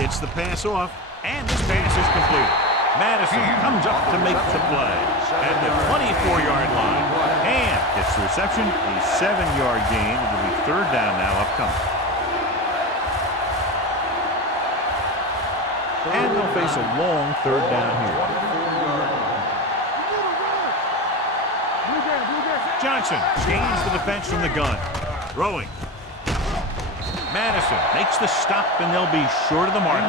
It's the pass off, and this pass is complete. Madison comes up to make the play at the 24-yard line. And gets the reception, a 7-yard gain. It'll be third down now upcoming. And they'll face a long third down here. Johnson gains the defense from the gun. Throwing. Madison makes the stop, and they'll be short of the mark.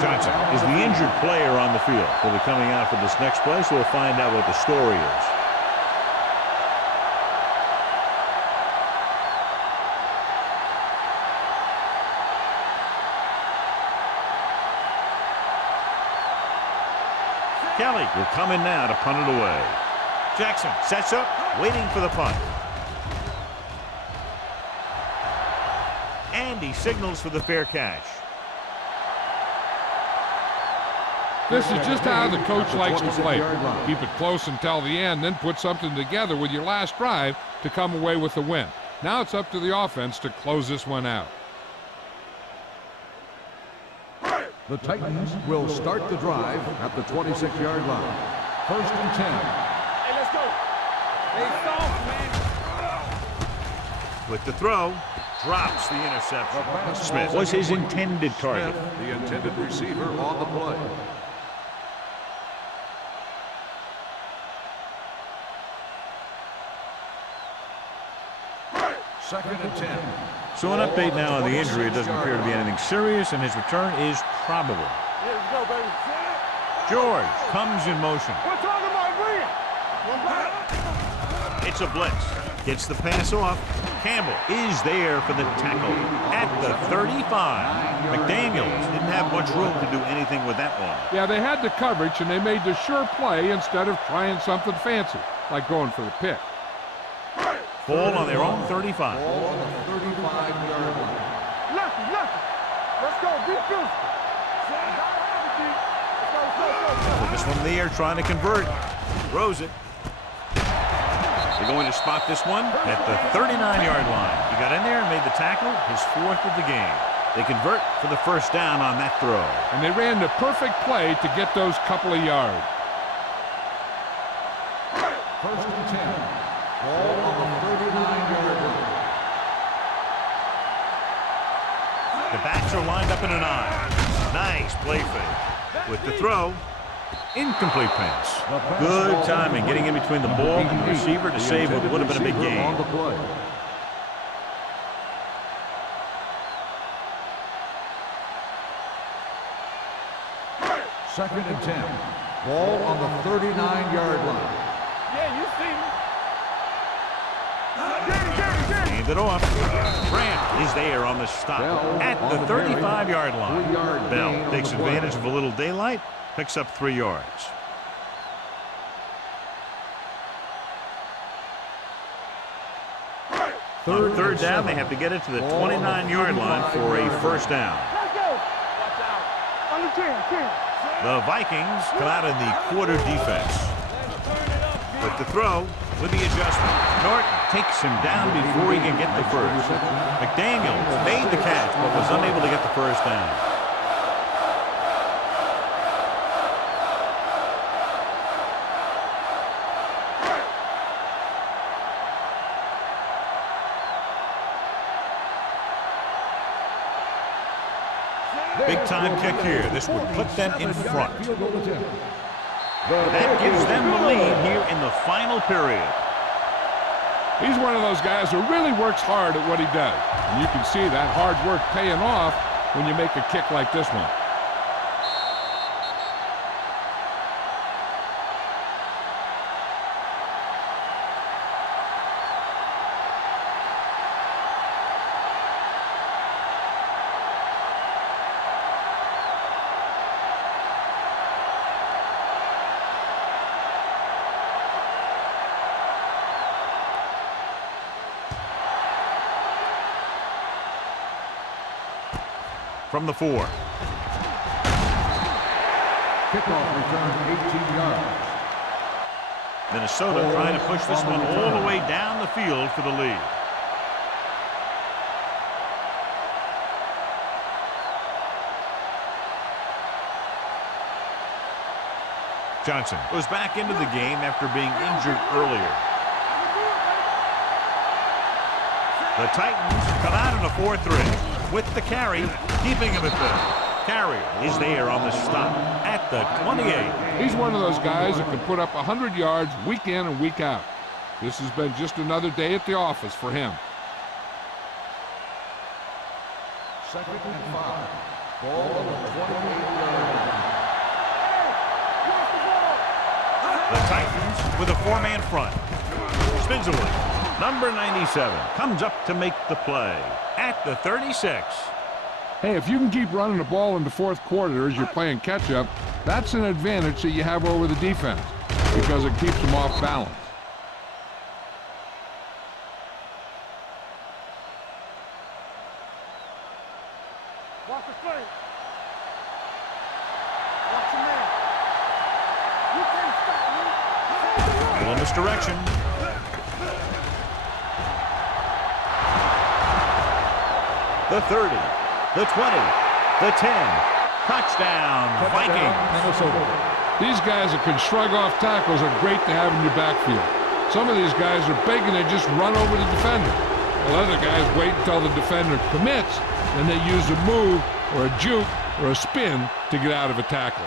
Johnson is the injured player on the field. He'll be coming out for this next play, so we'll find out what the story is. Kelly will come in now to punt it away. Jackson sets up, waiting for the punt. And he signals for the fair catch. This is just how the coach likes to play. Keep it close until the end, then put something together with your last drive to come away with the win. Now it's up to the offense to close this one out. The Titans will start the drive at the 26-yard line. First and 10. Hey, let's go. Hey, soft, man. With the throw, drops the interception. Smith was his intended target. The intended receiver on the play. Second and 10. So an update now on the injury. It doesn't appear to be anything serious, and his return is probable. Here we go, baby. George comes in motion. We're talking about Green. It's a blitz. Gets the pass off. Campbell is there for the tackle at the 35. McDaniels didn't have much room to do anything with that one. Yeah, they had the coverage, and they made the sure play instead of trying something fancy, like going for the pick. Ball on their own 35. Ball on the 35-yard line. Lucky. Let's go. Be physical. Put this one in the air, trying to convert. Throws it. They're going to spot this one at the 39-yard line. He got in there and made the tackle, his fourth of the game. They convert for the first down on that throw. And they ran the perfect play to get those couple of yards. First and 10. Ball on the 39-yard line. The backs are lined up in an eye. Nice play fake. With the throw, incomplete pass. Good timing, getting in between the ball and the receiver to save what would have been a big gain. On the play. Second and 10. Ball on the 39-yard line. Yeah, you see me. Hand it off. Grant is there on the stop at the 35-yard line. Bell takes advantage of a little daylight, picks up 3 yards. On third down, they have to get it to the 29-yard line for a first down. Let's go. Watch out. Under 10. The Vikings come out in the quarter defense. With the throw, with the adjustment, Norton takes him down before he can get the first. McDaniels made the catch, but was unable to get the first down. Big time kick here. This would put them in front. That gives them the lead here in the final period. He's one of those guys who really works hard at what he does. And you can see that hard work paying off when you make a kick like this one. From the 4. Kickoff return 18 yards. Minnesota trying to push this one all the way down the field for the lead. Johnson goes back into the game after being injured earlier. The Titans come out in a 4-3. With the carry, keeping him at the carry is there on the stop at the 28. He's one of those guys that can put up 100 yards week in and week out. This has been just another day at the office for him. 2nd and 5. Ball on the 28-yard line. The Titans with a 4-man front. Spins away. Number 97 comes up to make the play at the 36. Hey, if you can keep running the ball in the fourth quarter as you're playing catch-up, that's an advantage that you have over the defense because it keeps them off balance. Watch the flank. Watch your man. You can't stop me. A little misdirection. The 30, the 20, the 10. Touchdown, Vikings. Minnesota. These guys that can shrug off tackles are great to have in your backfield. Some of these guys are big and they just run over the defender. While other guys wait until the defender commits, and they use a move or a juke or a spin to get out of a tackle.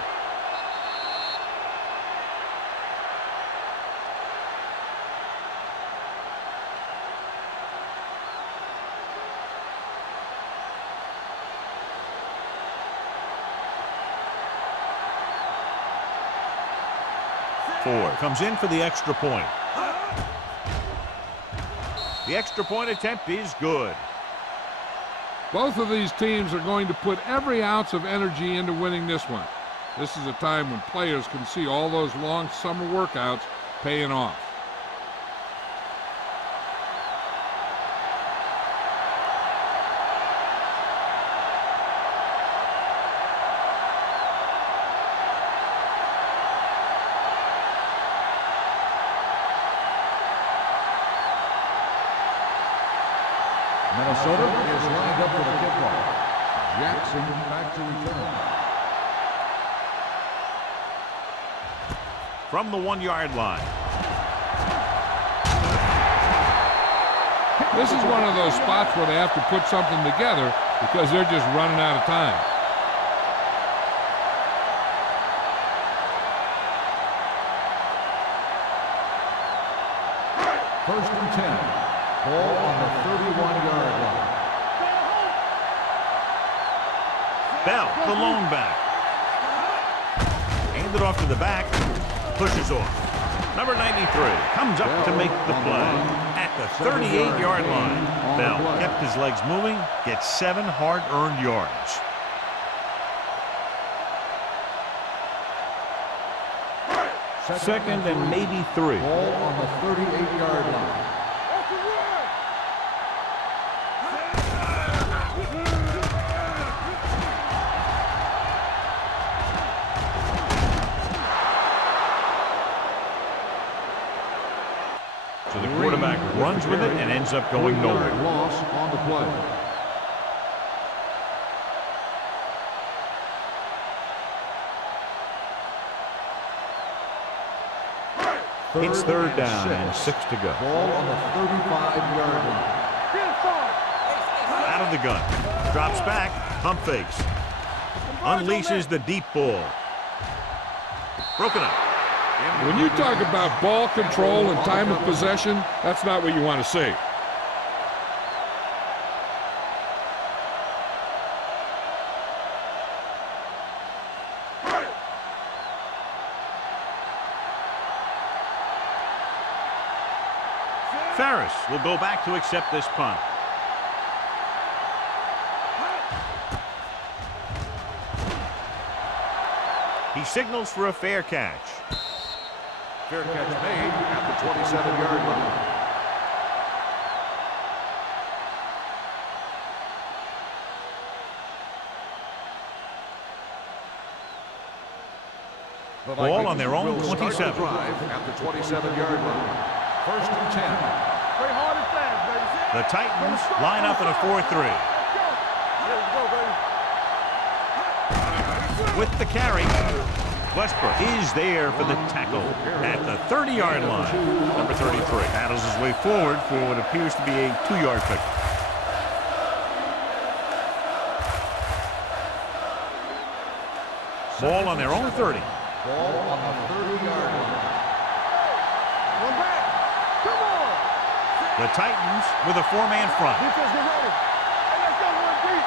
Comes in for the extra point. The extra point attempt is good. Both of these teams are going to put every ounce of energy into winning this one. This is a time when players can see all those long summer workouts paying off. Minnesota is lined up for the kickoff. Jackson back to return. From the 1-yard line. This is one of those spots where they have to put something together because they're just running out of time. First and 10. Ball on the 31-yard line. Bell, the lone back. Handed off to the back. Pushes off. Number 93 comes up to make the play at the 38-yard line. Bell kept his legs moving, gets 7 hard-earned yards. Second and maybe 3. Ball on the 38-yard line. So the quarterback runs with it and ends up going nowhere. Loss on the play. It's third down and 6 to go. Ball on the 35-yard line. Out of the gun. Drops back. Pump fakes. unleashes the deep ball. Broken up. When you talk about ball control and time of possession, that's not what you want to see. Ferris will go back to accept this punt. He signals for a fair catch. Fair catch made at the 27-yard line. Ball on their own 27. Drive at the 27-yard line. First and 10. Play hard and fast, baby. The Titans line up in a 4-3. With the carry, Westbrook is there for the tackle at the 30-yard line. Number 33 battles his way forward for what appears to be a 2-yard pick. Ball on their own 30. Ball on the 30-yard line. One back. Come on. The Titans with a 4-man front. Defense, get ready. Hey, let's go one deep.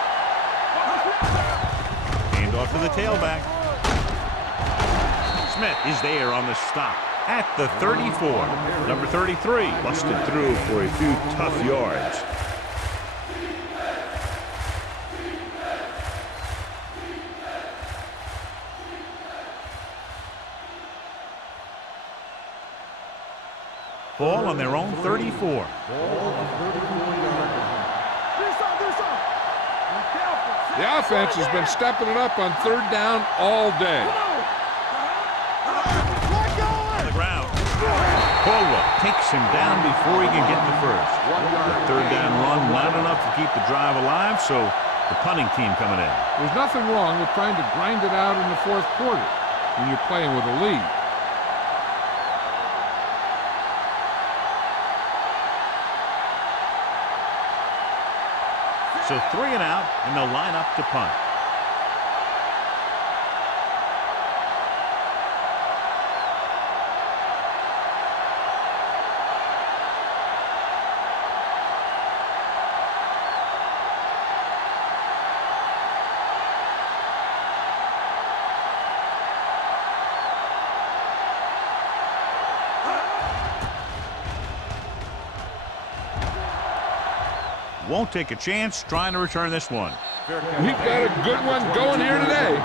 Hand off to the tailback. Smith is there on the stop at the 34. Number 33 busted through for a few tough yards. Ball on their own 34. Ball on the 34-yard line. The offense has been stepping it up on third down all day. On the ground. Caldwell takes him down before he can get the first. The third down run not enough to keep the drive alive, so the punting team coming in. There's nothing wrong with trying to grind it out in the fourth quarter when you're playing with a lead. So 3 and out, and they'll line up to punt. Won't take a chance trying to return this one. We've got a good one going here today.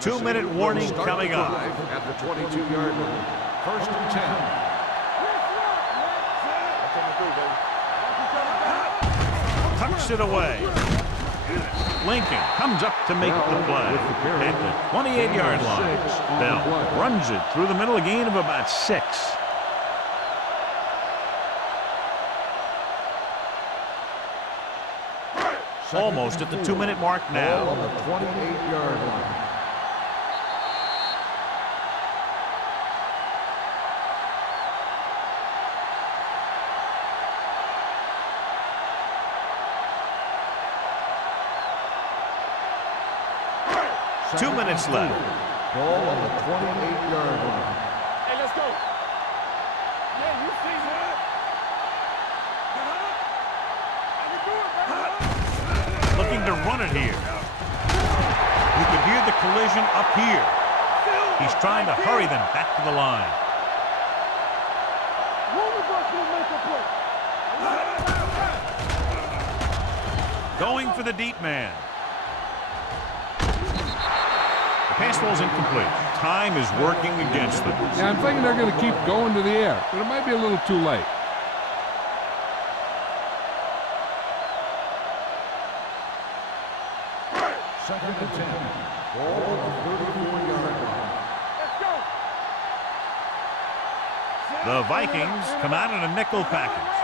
Two-minute warning coming up. At the 22-yard line. First and 10. Tucks it away. Lincoln comes up to make the play at the 28-yard line. Bell runs it through the middle, a gain of about 6. Almost at the 2-minute mark now. On the 28-yard line. Two minutes left. Ball on the 28-yard line. Hey, let's go. Yeah, you see that? Looking to run it here. You can hear the collision up here. He's trying to hurry them back to the line. One of us will make a play. Going for the deep man. The pass ball's incomplete. Time is working against them. Yeah, I'm thinking they're going to keep going to the air, but it might be a little too late. Second and 10. Ball on the 34-yard line. Let's go. The Vikings come out in a nickel package.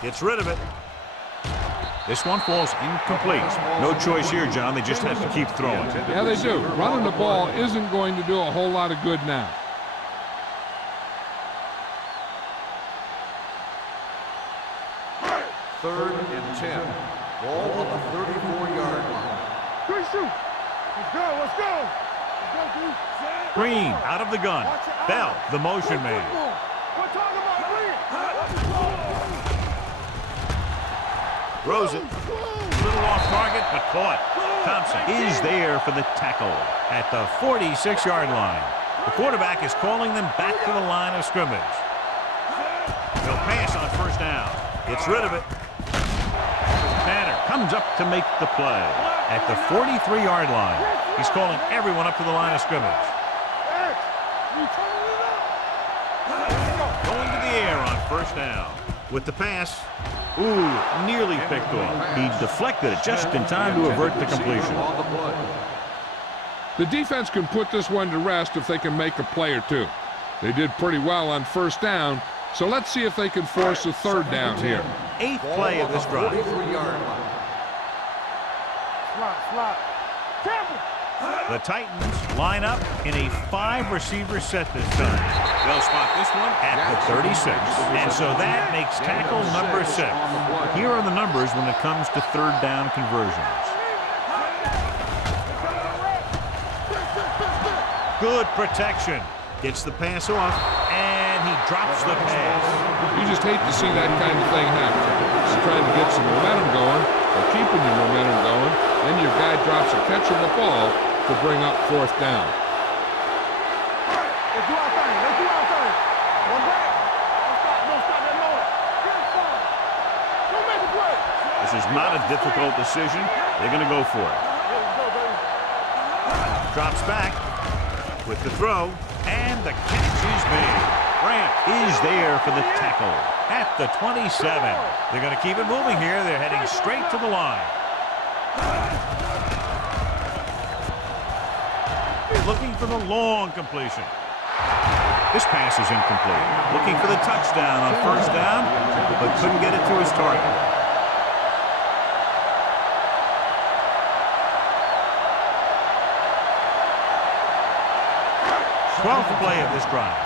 Gets rid of it. This one falls incomplete. No choice here, John. They just have to keep throwing. Yeah, they do. Running the ball isn't going to do a whole lot of good now. Third and 10. Ball on the 34-yard line. Good shoot. Let's go, let's go. Let's go, dude. Green out of the gun. Bell, the motion man. We're talking about Green. Throws it. A little off target, but caught. Thompson is there for the tackle at the 46-yard line. The quarterback is calling them back to the line of scrimmage. They'll pass on first down. Gets rid of it. Tanner comes up to make the play at the 43-yard line. He's calling everyone up to the line of scrimmage. Going to the air on first down. With the pass, nearly picked off. He deflected it just in time to avert the completion. The defense can put this one to rest if they can make a play or two. They did pretty well on first down, so let's see if they can force a third down here. 8th play of this drive. Slot. Campbell. The Titans line up in a 5-receiver set this time. They'll spot this one at the 36. And so that makes tackle number 6. Here are the numbers when it comes to third down conversions. Good protection. Gets the pass off, and he drops the pass. You just hate to see that kind of thing happen. Just trying to get some momentum going, or keeping your momentum going, then your guy drops a catch on the ball to bring up fourth down. Let's do our thing. One back. Don't stop that noise. Don't make a play. This is not a difficult decision. They're going to go for it. Let's go, baby. Drops back with the throw, and the catch is made. Grant is there for the tackle at the 27. They're going to keep it moving here. They're heading straight to the line. Looking for the long completion. This pass is incomplete. Looking for the touchdown on first down, but couldn't get it to his target. 12th play of this drive.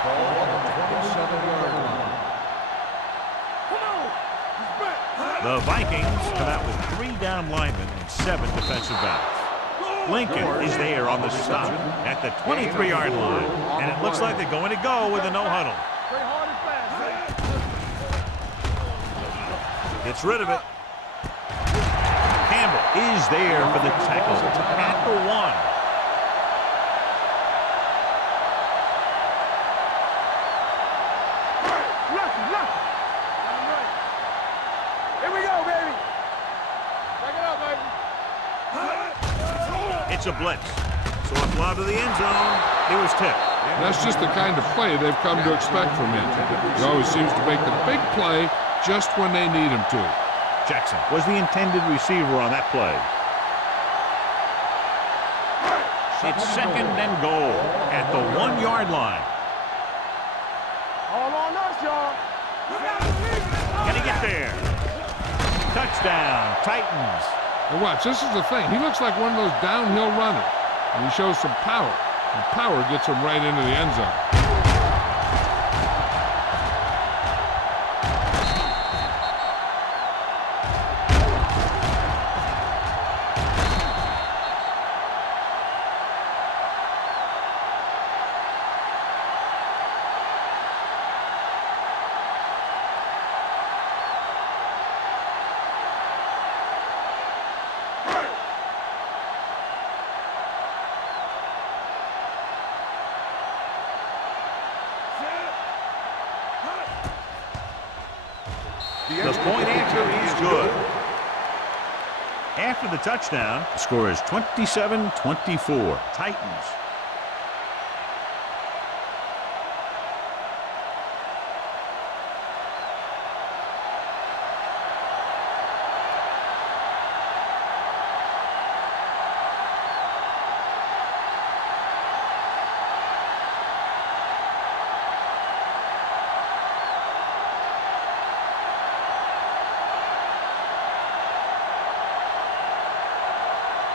The Vikings come out with 3 down linemen and 7 defensive backs. Lincoln is there on the stop at the 23-yard line, and it looks like they're going to go with a no huddle. Gets rid of it. Campbell is there for the tackle at the 1. It's a blitz. So a fly to the end zone. It was tipped. That's just the kind of play they've come to expect from him. He always seems to make the big play just when they need him to. Jackson was the intended receiver on that play. It's second and goal at the 1-yard line. All on us, y'all. Can he get there? Touchdown, Titans. And watch, this is the thing. He looks like one of those downhill runners. And he shows some power. And power gets him right into the end zone. The point answer is good. After the touchdown, the score is 27-24. Titans.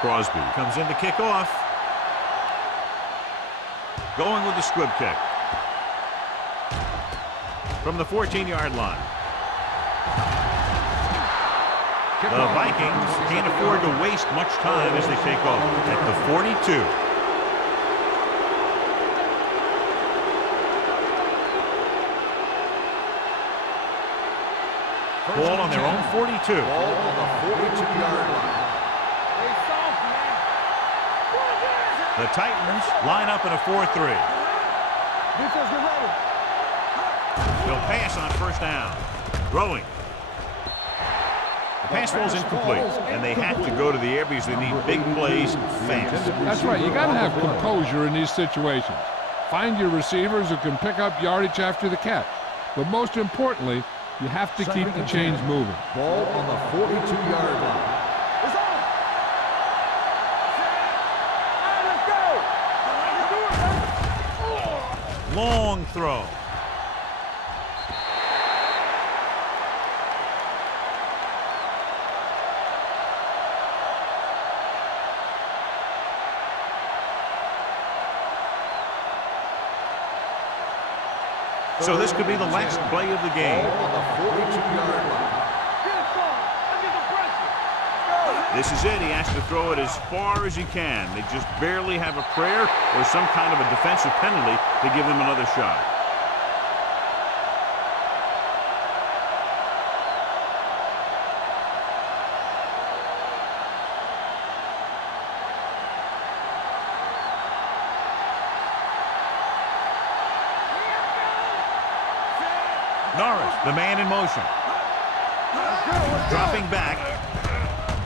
Crosby comes in to kick off. Going with the squib kick. From the 14-yard line. The Vikings can't afford to waste much time as they take off at the 42. Ball on their own 42. Ball on the 42-yard line. The Titans line up in a 4-3. Defense, get ready. They'll pass on first down. Throwing. The pass falls incomplete, and they have to go to the air because they need big plays fast. That's right. You got to have composure in these situations. Find your receivers who can pick up yardage after the catch. But most importantly, you have to keep the chains moving. Ball on the 42-yard line. It's on. All right, let's go. Long throw. So this could be the last play of the game. Ball on the 42-yard line. This is it. He has to throw it as far as he can. They just barely have a prayer or some kind of a defensive penalty to give them another shot. Norris, the man in motion. Dropping back.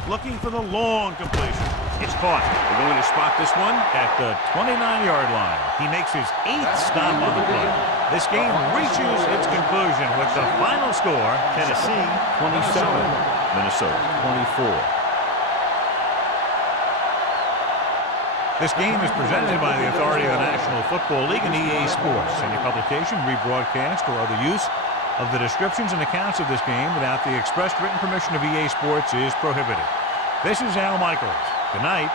Looking for the long completion. It's caught. They're going to spot this one at the 29-yard line. He makes his 8th stop on the play. This game reaches its conclusion with the final score, Tennessee 27, Minnesota 24. This game is presented by the authority of the National Football League and EA Sports. Any publication, rebroadcast, or other use of the descriptions and accounts of this game without the express written permission of EA Sports is prohibited. This is Al Michaels. Good night.